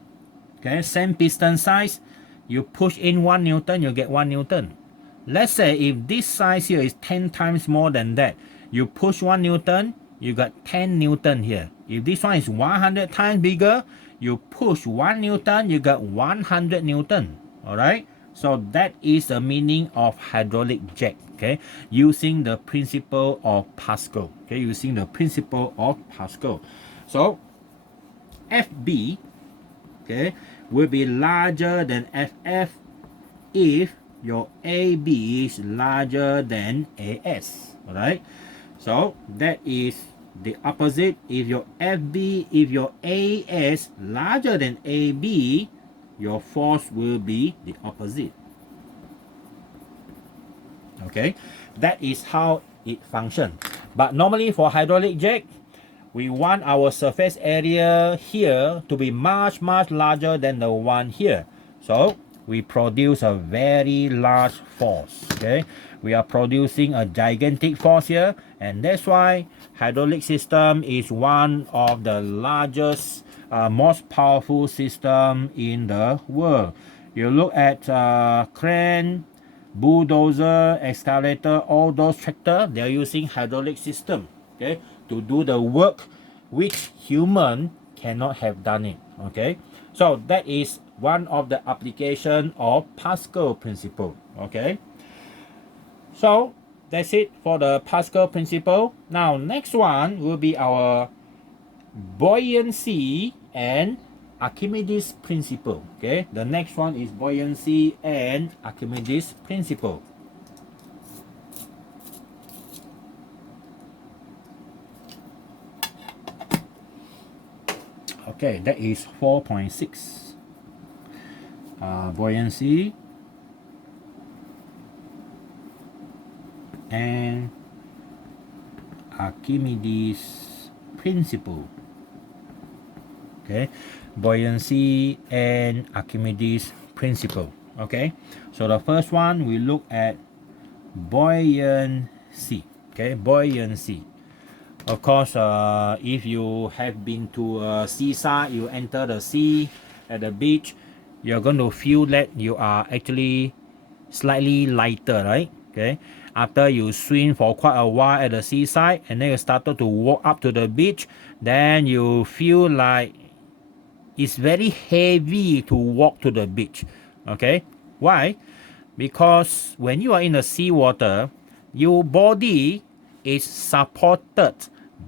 okay, same piston size, you push in 1 Newton, you get 1 Newton. Let's say if this size here is 10 times more than that, you push 1 Newton, you got 10 Newton here. If this one is 100 times bigger, you push 1 Newton, you got 100 Newton. Alright, so that is the meaning of hydraulic jack. Okay, using the principle of Pascal. Okay, using the principle of Pascal. So FB, okay, will be larger than FF if your AB is larger than AS. Alright, so that is the opposite. If your AS larger than AB, your force will be the opposite. Okay, that is how it functions. But normally for hydraulic jack, we want our surface area here to be much larger than the one here. So we produce a very large force. Okay, we are producing a gigantic force here, and that's why hydraulic system is one of the largest, most powerful system in the world. You look at crane, bulldozer, excavator, all those tractors, they are using hydraulic system, okay, to do the work which human cannot have done it. Okay, so that is one of the application of Pascal Principle. Okay, so that's it for the Pascal Principle. Now next one will be our Buoyancy and Archimedes Principle. Okay, the next one is Buoyancy and Archimedes Principle. Okay, that is 4.6. Buoyancy and Archimedes Principle. Okay, Buoyancy and Archimedes Principle. Okay, so the first one we look at buoyancy. Okay, buoyancy. Of course, if you have been to a seaside, you enter the sea at the beach, you're going to feel that you are actually slightly lighter, right? Okay, after you swim for quite a while at the seaside and then you started to walk up to the beach, then you feel like it's very heavy to walk to the beach. Okay, why? Because when you are in the seawater, your body is supported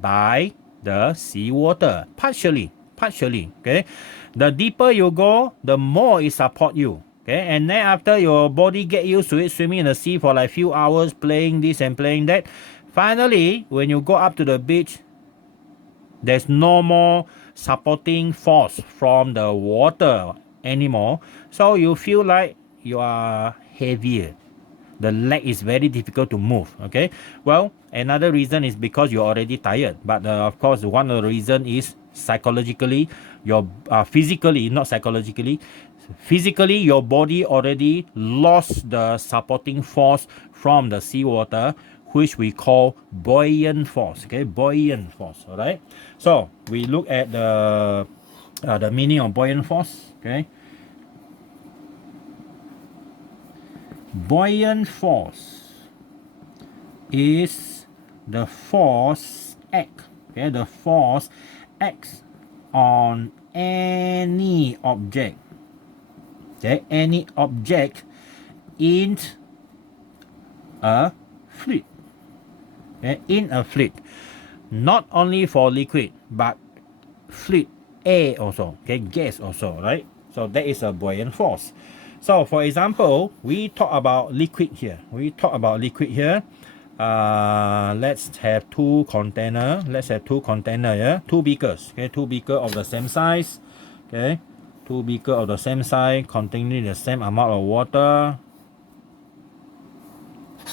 by the seawater, partially. Okay, the deeper you go, the more it support you. Okay, and then after your body get used to it, swimming in the sea for like few hours, playing this and playing that, finally when you go up to the beach, there's no more supporting force from the water anymore, so you feel like you are heavier. The leg is very difficult to move. Okay, well, another reason is because you're already tired, but of course one of the reason is psychologically, your physically, not psychologically, physically your body already lost the supporting force from the seawater, which we call buoyant force. Okay, buoyant force. All right, so we look at the meaning of buoyant force. Okay, buoyant force is the force act. Okay, the force acts on any object. Okay, any object in a fluid. Okay, in a fluid, not only for liquid but fluid, air also. Okay, gas also, right? So that is a buoyant force. So for example, we talk about liquid here. Let's have two container. Yeah, two beakers. Okay, two beaker of the same size. Okay, two beaker of the same size containing the same amount of water.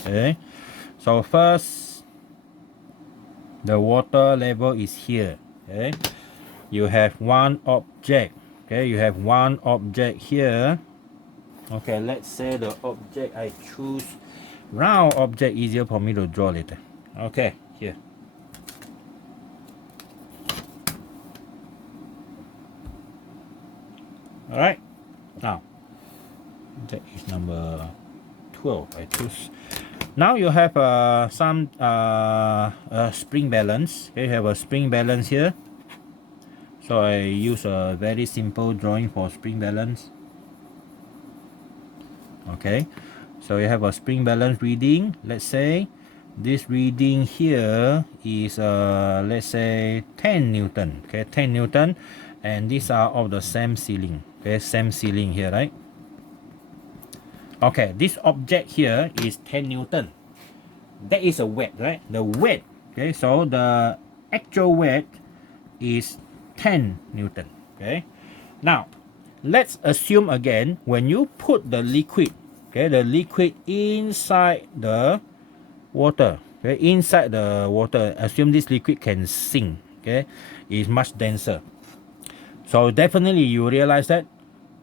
Okay, so first, the water level is here. Okay, you have one object. Okay, you have one object here. Okay, let's say the object I choose round object, easier for me to draw later. Okay, here. All right, now that is number 12 I choose. Now you have some spring balance. Okay, you have a spring balance here, so I use a very simple drawing for spring balance. Okay, so you have a spring balance reading. Let's say this reading here is let's say 10 Newton. Okay, 10 Newton, and these are of the same ceiling. Okay, same ceiling here, right? Okay, this object here is 10 Newton. That is a weight, right? The weight. Okay, so the actual weight is 10 Newton. Okay, now let's assume again, when you put the liquid, okay, the liquid inside the water, okay, inside the water, assume this liquid can sink. Okay, is much denser. So definitely you realize that,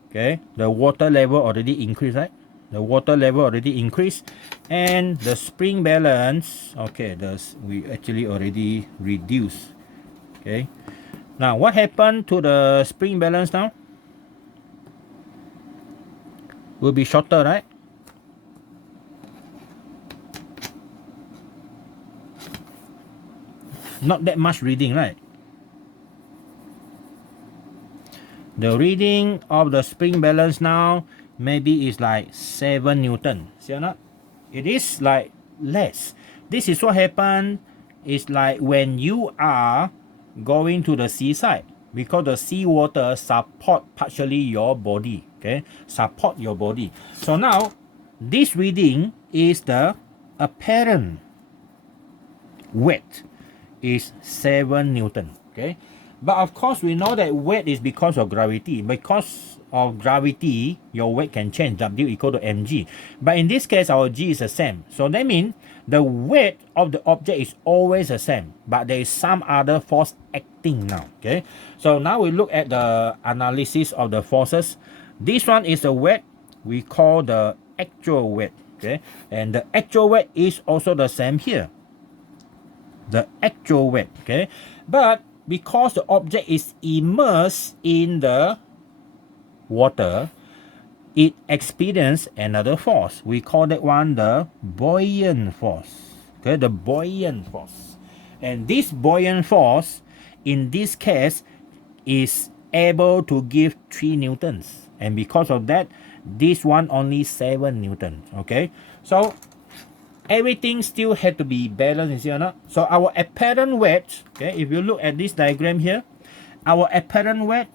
okay, the water level already increased, right? The water level already increased, and the spring balance, okay, we actually already reduced. Okay, now what happened to the spring balance now? Will be shorter, right? Not that much reading, right? The reading of the spring balance now maybe is like 7 Newton. See or not? It is like less. This is what happens. It's like when you are going to the seaside, because the seawater support partially your body. Okay, support your body. So now this reading is the apparent weight is 7 Newton. Okay, but of course we know that weight is because of gravity. Because of gravity, your weight can change. W equal to mg. But in this case, our g is the same. So that means the weight of the object is always the same, but there is some other force acting now. Okay, so now we look at the analysis of the forces. This one is the weight we call the actual weight. Okay, and the actual weight is also the same here. The actual weight. Okay, but because the object is immersed in the water, it experiences another force. We call that one the buoyant force. Okay, the buoyant force. And this buoyant force, in this case, is able to give 3 newtons. And because of that, this one only 7 newtons. Okay, so everything still had to be balanced, you know. So our apparent weight, okay, if you look at this diagram here, our apparent weight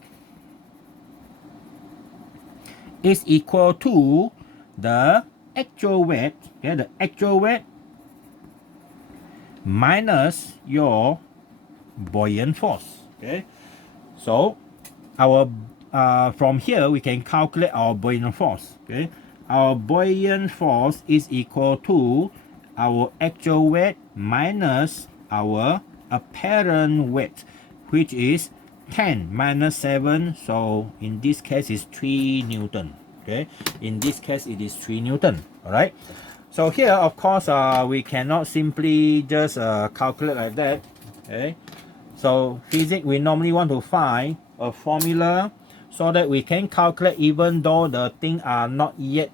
is equal to the actual weight, okay, the actual weight minus your buoyant force. Okay, so our from here we can calculate our buoyant force. Okay, our buoyant force is equal to our actual weight minus our apparent weight, which is 10 minus 7, so in this case is 3 Newton. Okay, in this case it is 3 Newton. All right, so here of course we cannot simply just calculate like that. Okay, so physics, we normally want to find a formula so that we can calculate even though the things are not yet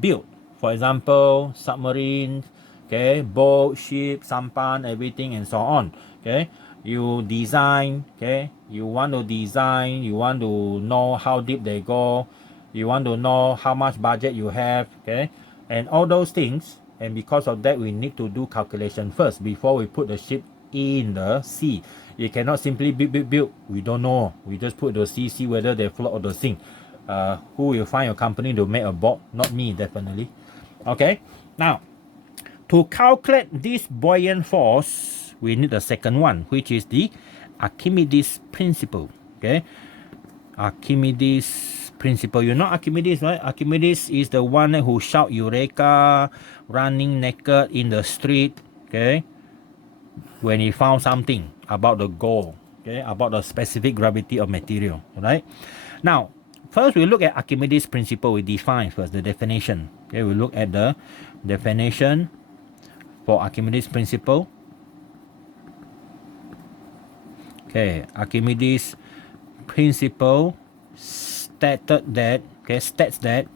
built. For example, submarine, okay, boat, ship, sampan, everything and so on. Okay, you design, okay, you want to design, you want to know how deep they go, you want to know how much budget you have, okay, and all those things. And because of that, we need to do calculation first before we put the ship in the sea. You cannot simply build. We don't know. We just put the sea, see whether they float or they sink. Who will find a company to make a boat? Not me, definitely. Okay, now to calculate this buoyant force, we need the second one, which is the Archimedes Principle. Okay, Archimedes Principle. You know Archimedes, right? Archimedes is the one who shout Eureka, running naked in the street. Okay, when he found something about the goal. Okay, about the specific gravity of material. Right. Now, first we look at Archimedes Principle. We define first the definition. Okay, we look at the definition for Archimedes Principle. Okay, Archimedes Principle stated that, okay, states that,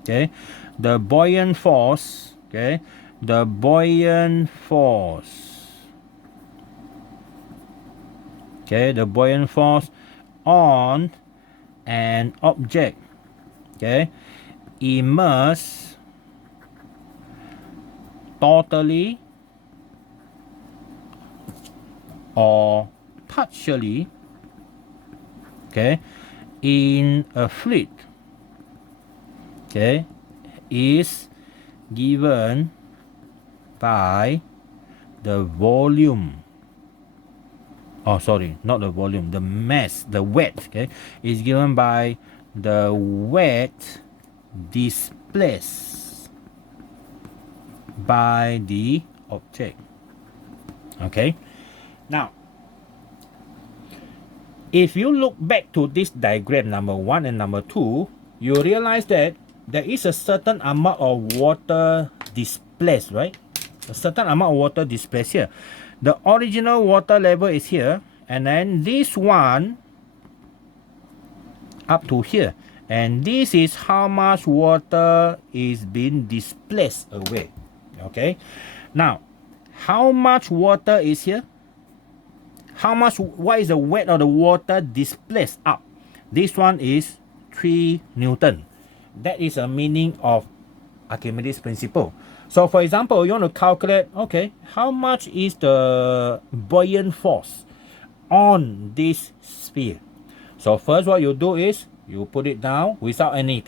okay, the buoyant force, okay, the buoyant force, okay, the buoyant force on an object, okay, immersed totally or partially, okay, in a fluid, okay, is given by the volume, oh sorry, not the volume, the mass, the weight, okay, is given by the weight displaced by the object. Okay, now if you look back to this diagram number 1 and number 2, you realize that there is a certain amount of water displaced, right? A certain amount of water displaced here. The original water level is here, and then this one up to here, and this is how much water is being displaced away. Okay, now how much water is here? what is the weight of the water displaced up? This one is 3 Newton. That is a meaning of Archimedes Principle. So for example, you want to calculate, okay, how much is the buoyant force on this sphere? So first what you do is, you put it down without any,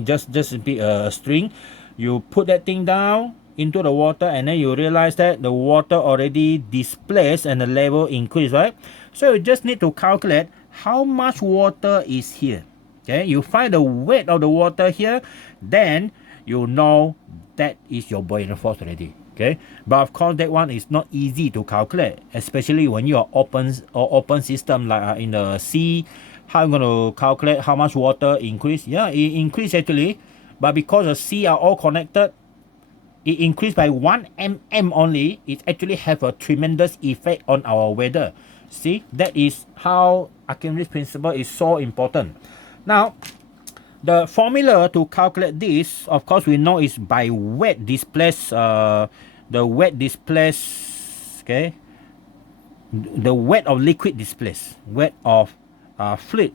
just a string. You put that thing down into the water, and then you realize that the water already displaced and the level increased, right? So you just need to calculate how much water is here. Okay, you find the weight of the water here, then you know that is your buoyant force already. Okay, but of course that one is not easy to calculate, especially when you are open system like in the sea. How you going to calculate how much water increase? Yeah, it increased actually, but because the sea are all connected, it increased by 1 mm only. It actually have a tremendous effect on our weather. See, that is how Archimedes Principle is so important. Now, the formula to calculate this, of course, we know is by weight displaced. The weight displaced, okay, the weight of liquid displaced, weight of fluid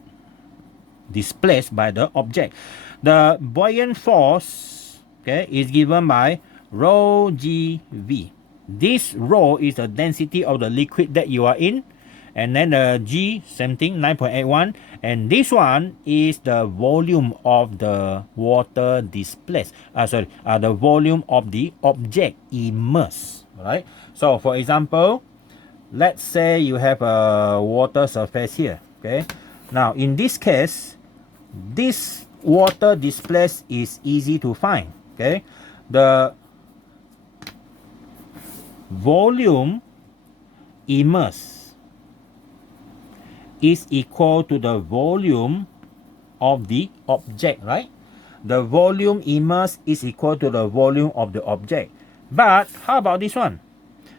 displaced by the object. The buoyant force, okay, is given by rho GV. This rho is the density of the liquid that you are in, and then the G, same thing, 9.81, and this one is the volume of the water displaced. The volume of the object immersed. Right. So for example, let's say you have a water surface here. Okay. Now in this case, this water displaced is easy to find. Okay. The volume immersed is equal to the volume of the object, right? The volume immersed is equal to the volume of the object. But how about this one?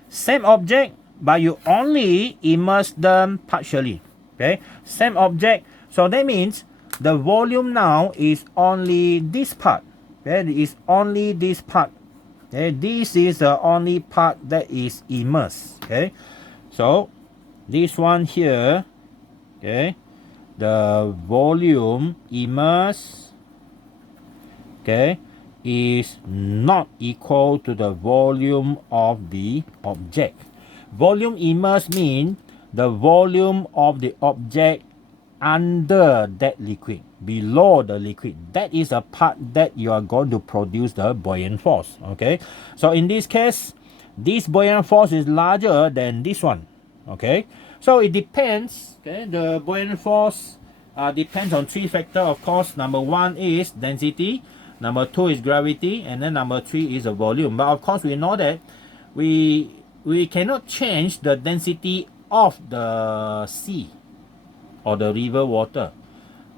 Same object, but you only immerse them partially. Okay, same object. So that means the volume now is only this part. Okay, it is only this part. Okay, this is the only part that is immersed. Okay, so this one here, okay, the volume immersed, okay, is not equal to the volume of the object. Volume immersed means the volume of the object under that liquid, below the liquid. That is a part that you are going to produce the buoyant force. Okay, so in this case, this buoyant force is larger than this one. Okay, so it depends. Okay, the buoyant force depends on 3 factors. Of course, number 1 is density, number 2 is gravity, and then number 3 is the volume. But of course, we know that we cannot change the density of the sea or the river water.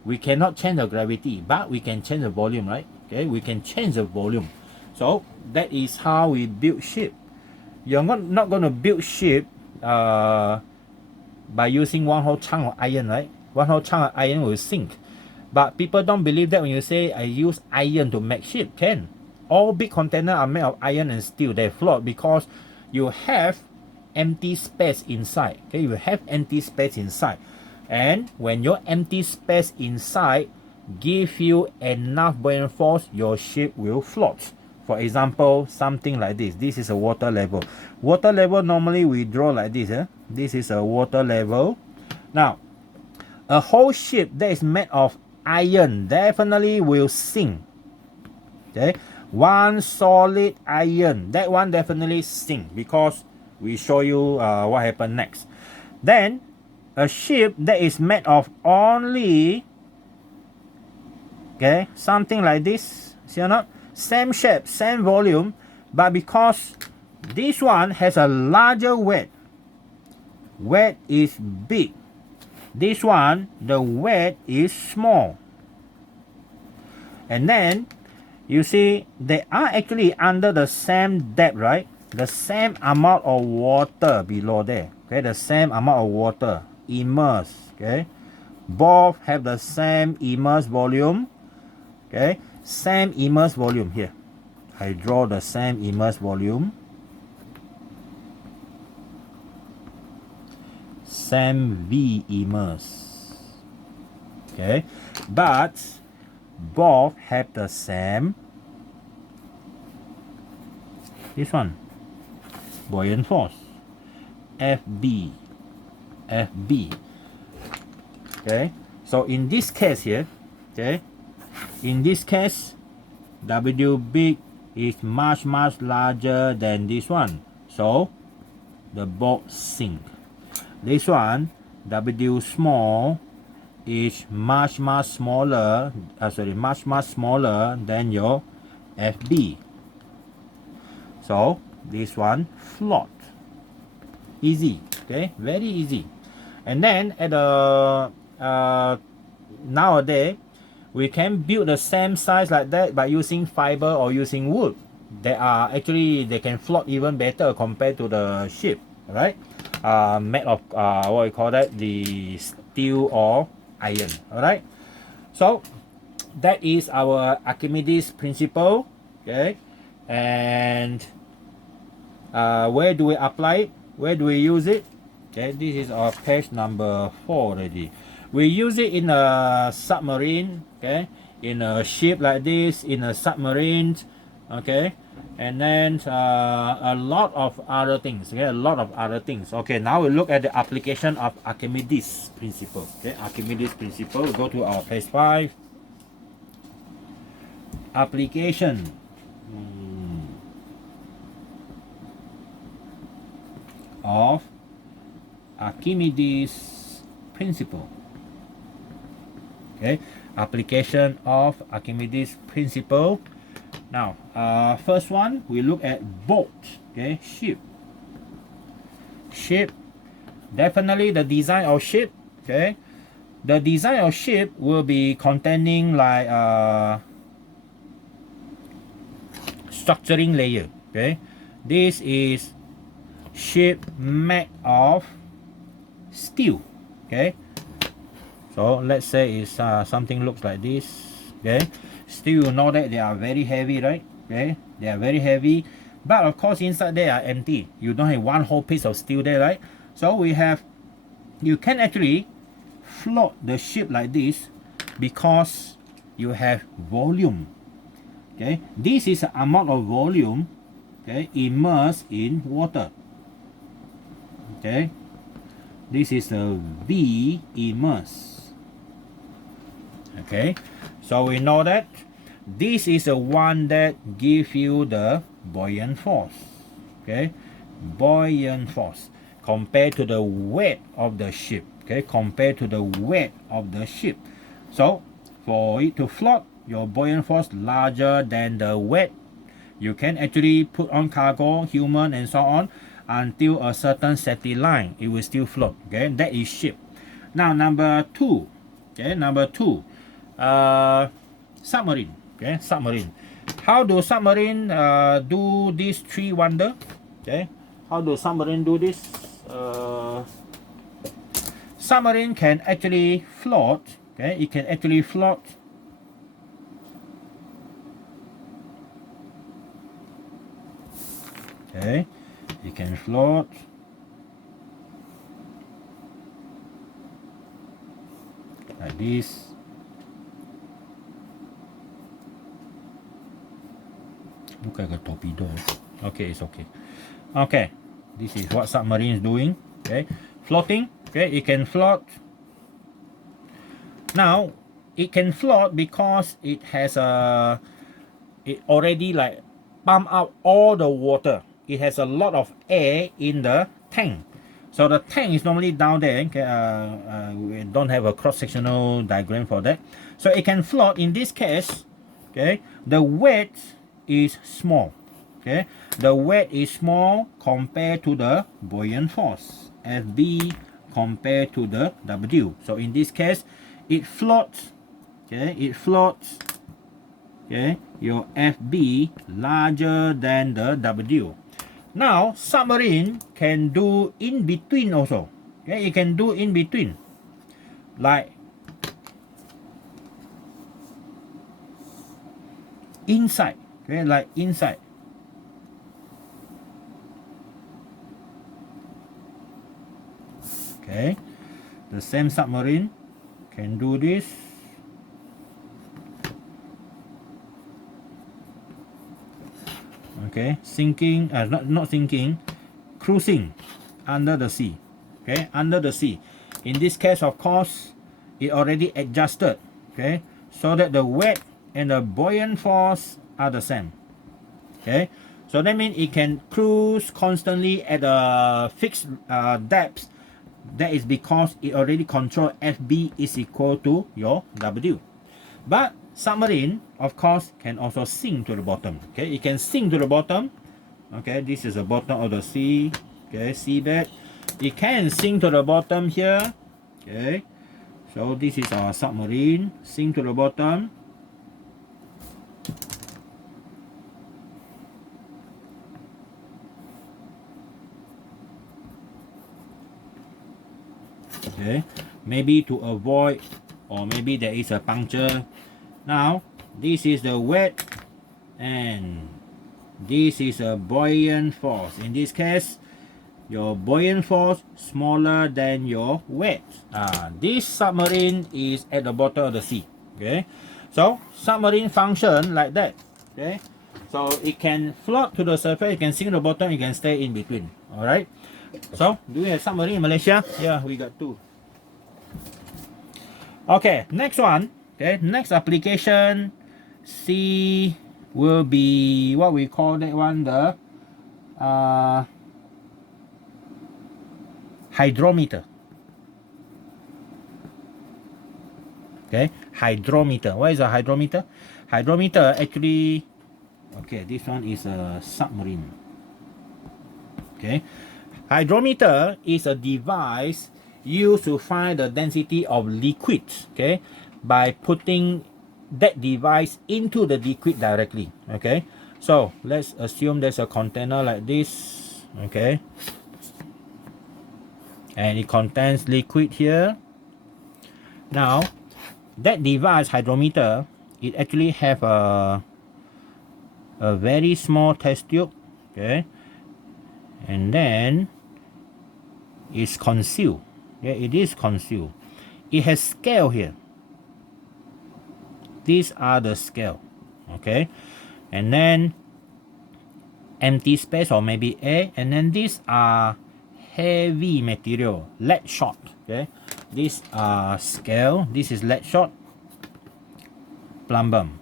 We cannot change the gravity, but we can change the volume, right? Okay, we can change the volume. So that is how we build ship. You're not going to build ship by using one whole chunk of iron, right? One whole chunk of iron will sink. But people don't believe that when you say I use iron to make ship. Can. All big containers are made of iron and steel. They float because you have empty space inside. Okay, you have empty space inside. And when your empty space inside give you enough buoyant force, your ship will float. For example, something like this. This is a water level. Water level normally we draw like this. This is a water level. Now, a whole ship that is made of iron definitely will sink. Okay, one solid iron, that one definitely sink, because we show you what happened next. Then a ship that is made of only, okay, something like this, see or not, same shape, same volume, but because this one has a larger weight is big, this one the weight is small, and then you see they are actually under the same depth, right? The same amount of water below there. Okay, the same amount of water immersed. Okay, both have the same immersed volume. Okay, same immersed volume here. I draw the same immersed volume. same V immerse. Okay, but both have the same, this one, buoyant force, FB. Okay, so in this case here, okay, in this case, W big is much larger than this one, so the boat sink. This one, W small, is much smaller. Much smaller than your FB. So this one float. Easy. Okay, very easy. And then at the nowadays, we can build the same size like that by using fiber or using wood. They can float even better compared to the ship, right? Made of what we call that, the steel or iron. All right. So that is our Archimedes principle. Okay, and where do we apply it? Where do we use it? Okay, this is our page number 4 already. We use it in a submarine, okay, in a ship like this, in a submarine, okay, and then a lot of other things. Okay, a lot of other things. Okay, now we look at the application of Archimedes principle. Okay, Archimedes principle. We go to our page 5. Application. Of Archimedes principle. Okay, application of Archimedes principle. Now, first one, we look at boat. Okay, ship. Definitely the design of ship. Okay, the design of ship will be containing like structuring layer. Okay, this is ship made of steel. Okay, so let's say it's something looks like this. Okay, steel, you know that they are very heavy, right? Okay, they are very heavy, but of course inside they are empty. You don't have one whole piece of steel there, right? So you can actually float the ship like this because you have volume. Okay, this is the amount of volume, okay, immersed in water. Okay, this is a V immerse. Okay, so we know that this is the one that gives you the buoyant force. Okay, buoyant force compared to the weight of the ship. Okay, compared to the weight of the ship. So for it to float, your buoyant force larger than the weight. You can actually put on cargo, human, and so on, until a certain steady line. It will still float. Okay, that is ship. Now number 2. Okay, number 2, submarine. Okay, submarine. How do submarine do this 3 wonder? Okay, how do submarine do this? Submarine can actually float. Okay, it can actually float. Okay, it can float. Like this. Look like a torpedo. Okay, it's okay. Okay, this is what submarine is doing. Okay, floating. Okay, it can float. Now, it can float because it has it already like pump out all the water. It has a lot of air in the tank. So the tank is normally down there. Okay, we don't have a cross-sectional diagram for that. So it can float. In this case, okay, the weight is small. Okay, the weight is small compared to the buoyant force, Fb, compared to the W. So in this case, it floats. Okay, it floats. Okay, your Fb larger than the W. Now, submarine can do in between also. Okay, it can do in between, like inside. Okay, like inside. Okay. Okay, the same submarine can do this. Okay, sinking, not sinking, cruising under the sea. Okay, under the sea. In this case, of course, it already adjusted. Okay, so that the weight and the buoyant force are the same. Okay, so that means it can cruise constantly at a fixed depth. That is because it already control FB is equal to your W. But submarine, of course, can also sink to the bottom. Okay, it can sink to the bottom. Okay, this is the bottom of the sea. Okay, seabed. It can sink to the bottom here. Okay, so this is our submarine. Sink to the bottom. Okay, maybe to avoid, or maybe there is a puncture. Now this is the weight and this is a buoyant force. In this case, your buoyant force smaller than your weight. This submarine is at the bottom of the sea. Okay, so submarine function like that. Okay, so it can float to the surface, it can sink to the bottom, it can stay in between. All right. So, do we have submarine in Malaysia? Yeah, we got 2. Okay, next one. Okay, next application C will be what we call that one, the hydrometer. Okay, hydrometer. What is a hydrometer? Hydrometer actually, okay, this one is a submarine. Okay, hydrometer is a device used to find the density of liquids, okay, by putting that device into the liquid directly. Okay, so let's assume there's a container like this. Okay, and it contains liquid here. Now that device, hydrometer, it actually have a very small test tube. Okay, and then it's concealed. Yeah, it is concealed. It has scale here. These are the scale. Okay, and then empty space or maybe air, and then these are heavy material, lead shot. Okay, these are scale. This is lead shot, plumbum,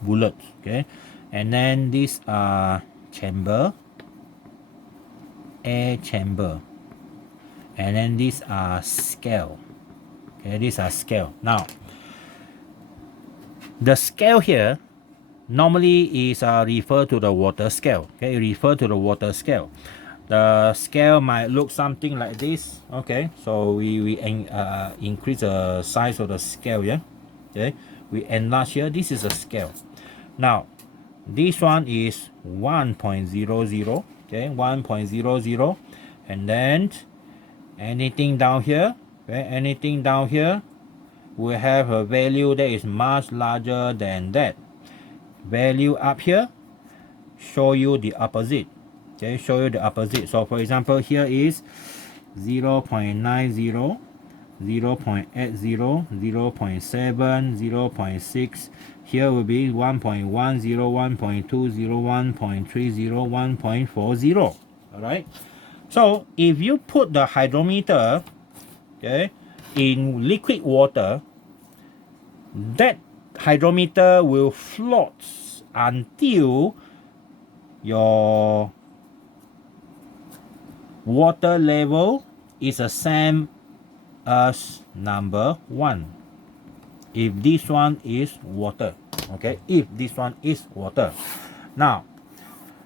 bullet. Okay, and then these are chamber, air chamber, and then these are scale. Okay, these are scale. Now the scale here normally is referred to the water scale. Okay, refer to the water scale. The scale might look something like this. Okay, so we increase the size of the scale. Yeah, okay, we enlarge here. This is a scale. Now this one is 1.00. Okay, 1.00, and then anything down here, okay, anything down here will have a value that is much larger than that. Value up here show you the opposite. Okay, show you the opposite. So for example, here is 0.90, 0.80, 0.7, 0.6. Here will be 1.10, 1.20, 1.30, 1.40. Alright. So if you put the hydrometer, okay, in liquid water, that hydrometer will float until your water level is the same as number 1. If this one is water. Okay, if this one is water. Now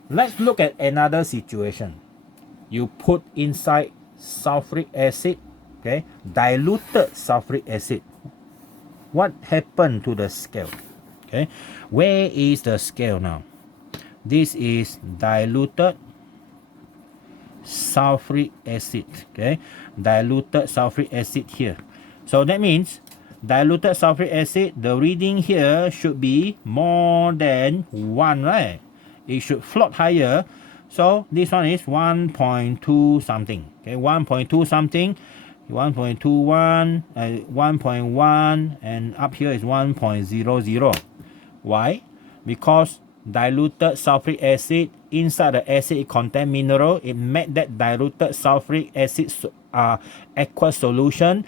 let's look at another situation. You put inside sulfuric acid, okay, diluted sulfuric acid. What happened to the scale? Okay, where is the scale now? This is diluted sulfuric acid. Okay, diluted sulfuric acid here. So that means diluted sulfuric acid, the reading here should be more than 1, right? It should float higher. So this one is 1.2 something. Okay, 1.2 something, 1.21, 1.1, and up here is 1.00. Why? Because diluted sulfuric acid, inside the acid it contains mineral. It made that diluted sulfuric acid aqueous solution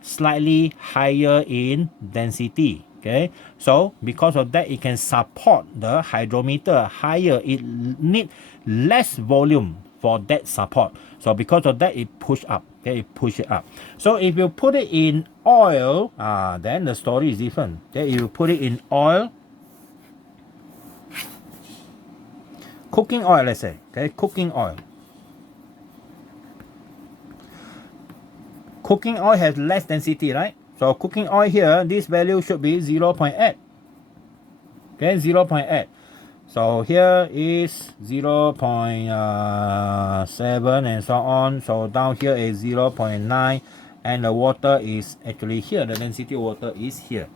slightly higher in density. Okay, so because of that, it can support the hydrometer higher. It need less volume for that support. So because of that, it push up. Okay, it push it up. So if you put it in oil, then the story is different. Okay, if you put it in oil, cooking oil, let's say. Okay, cooking oil. Cooking oil has less density, right? So cooking oil here, this value should be 0.8. Okay, 0.8. So here is 0.7 and so on. So down here is 0.9, and the water is actually here. The density of water is here.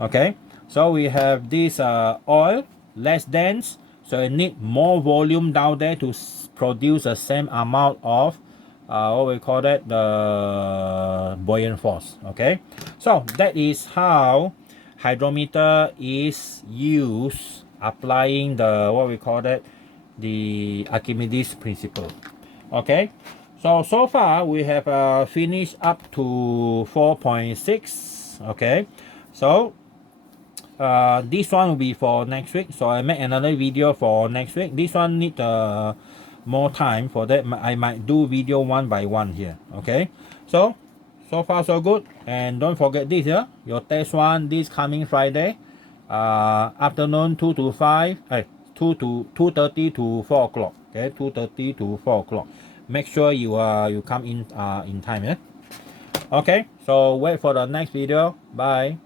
Okay, so we have this oil, less dense, so it need more volume down there to produce the same amount of what we call that, the buoyant force. Okay, so that is how hydrometer is used, applying the what we call that, the Archimedes principle. Okay, so far we have finished up to 4.6. okay, so this one will be for next week, so I make another video for next week. This one need more time. For that I might do video one by one here. Okay, so far so good. And don't forget this, your test one this coming Friday, afternoon 2 to 5, 2:30 to 4 o'clock. Okay, 2:30 to 4 o'clock. Make sure you come in time. Okay, so wait for the next video. Bye.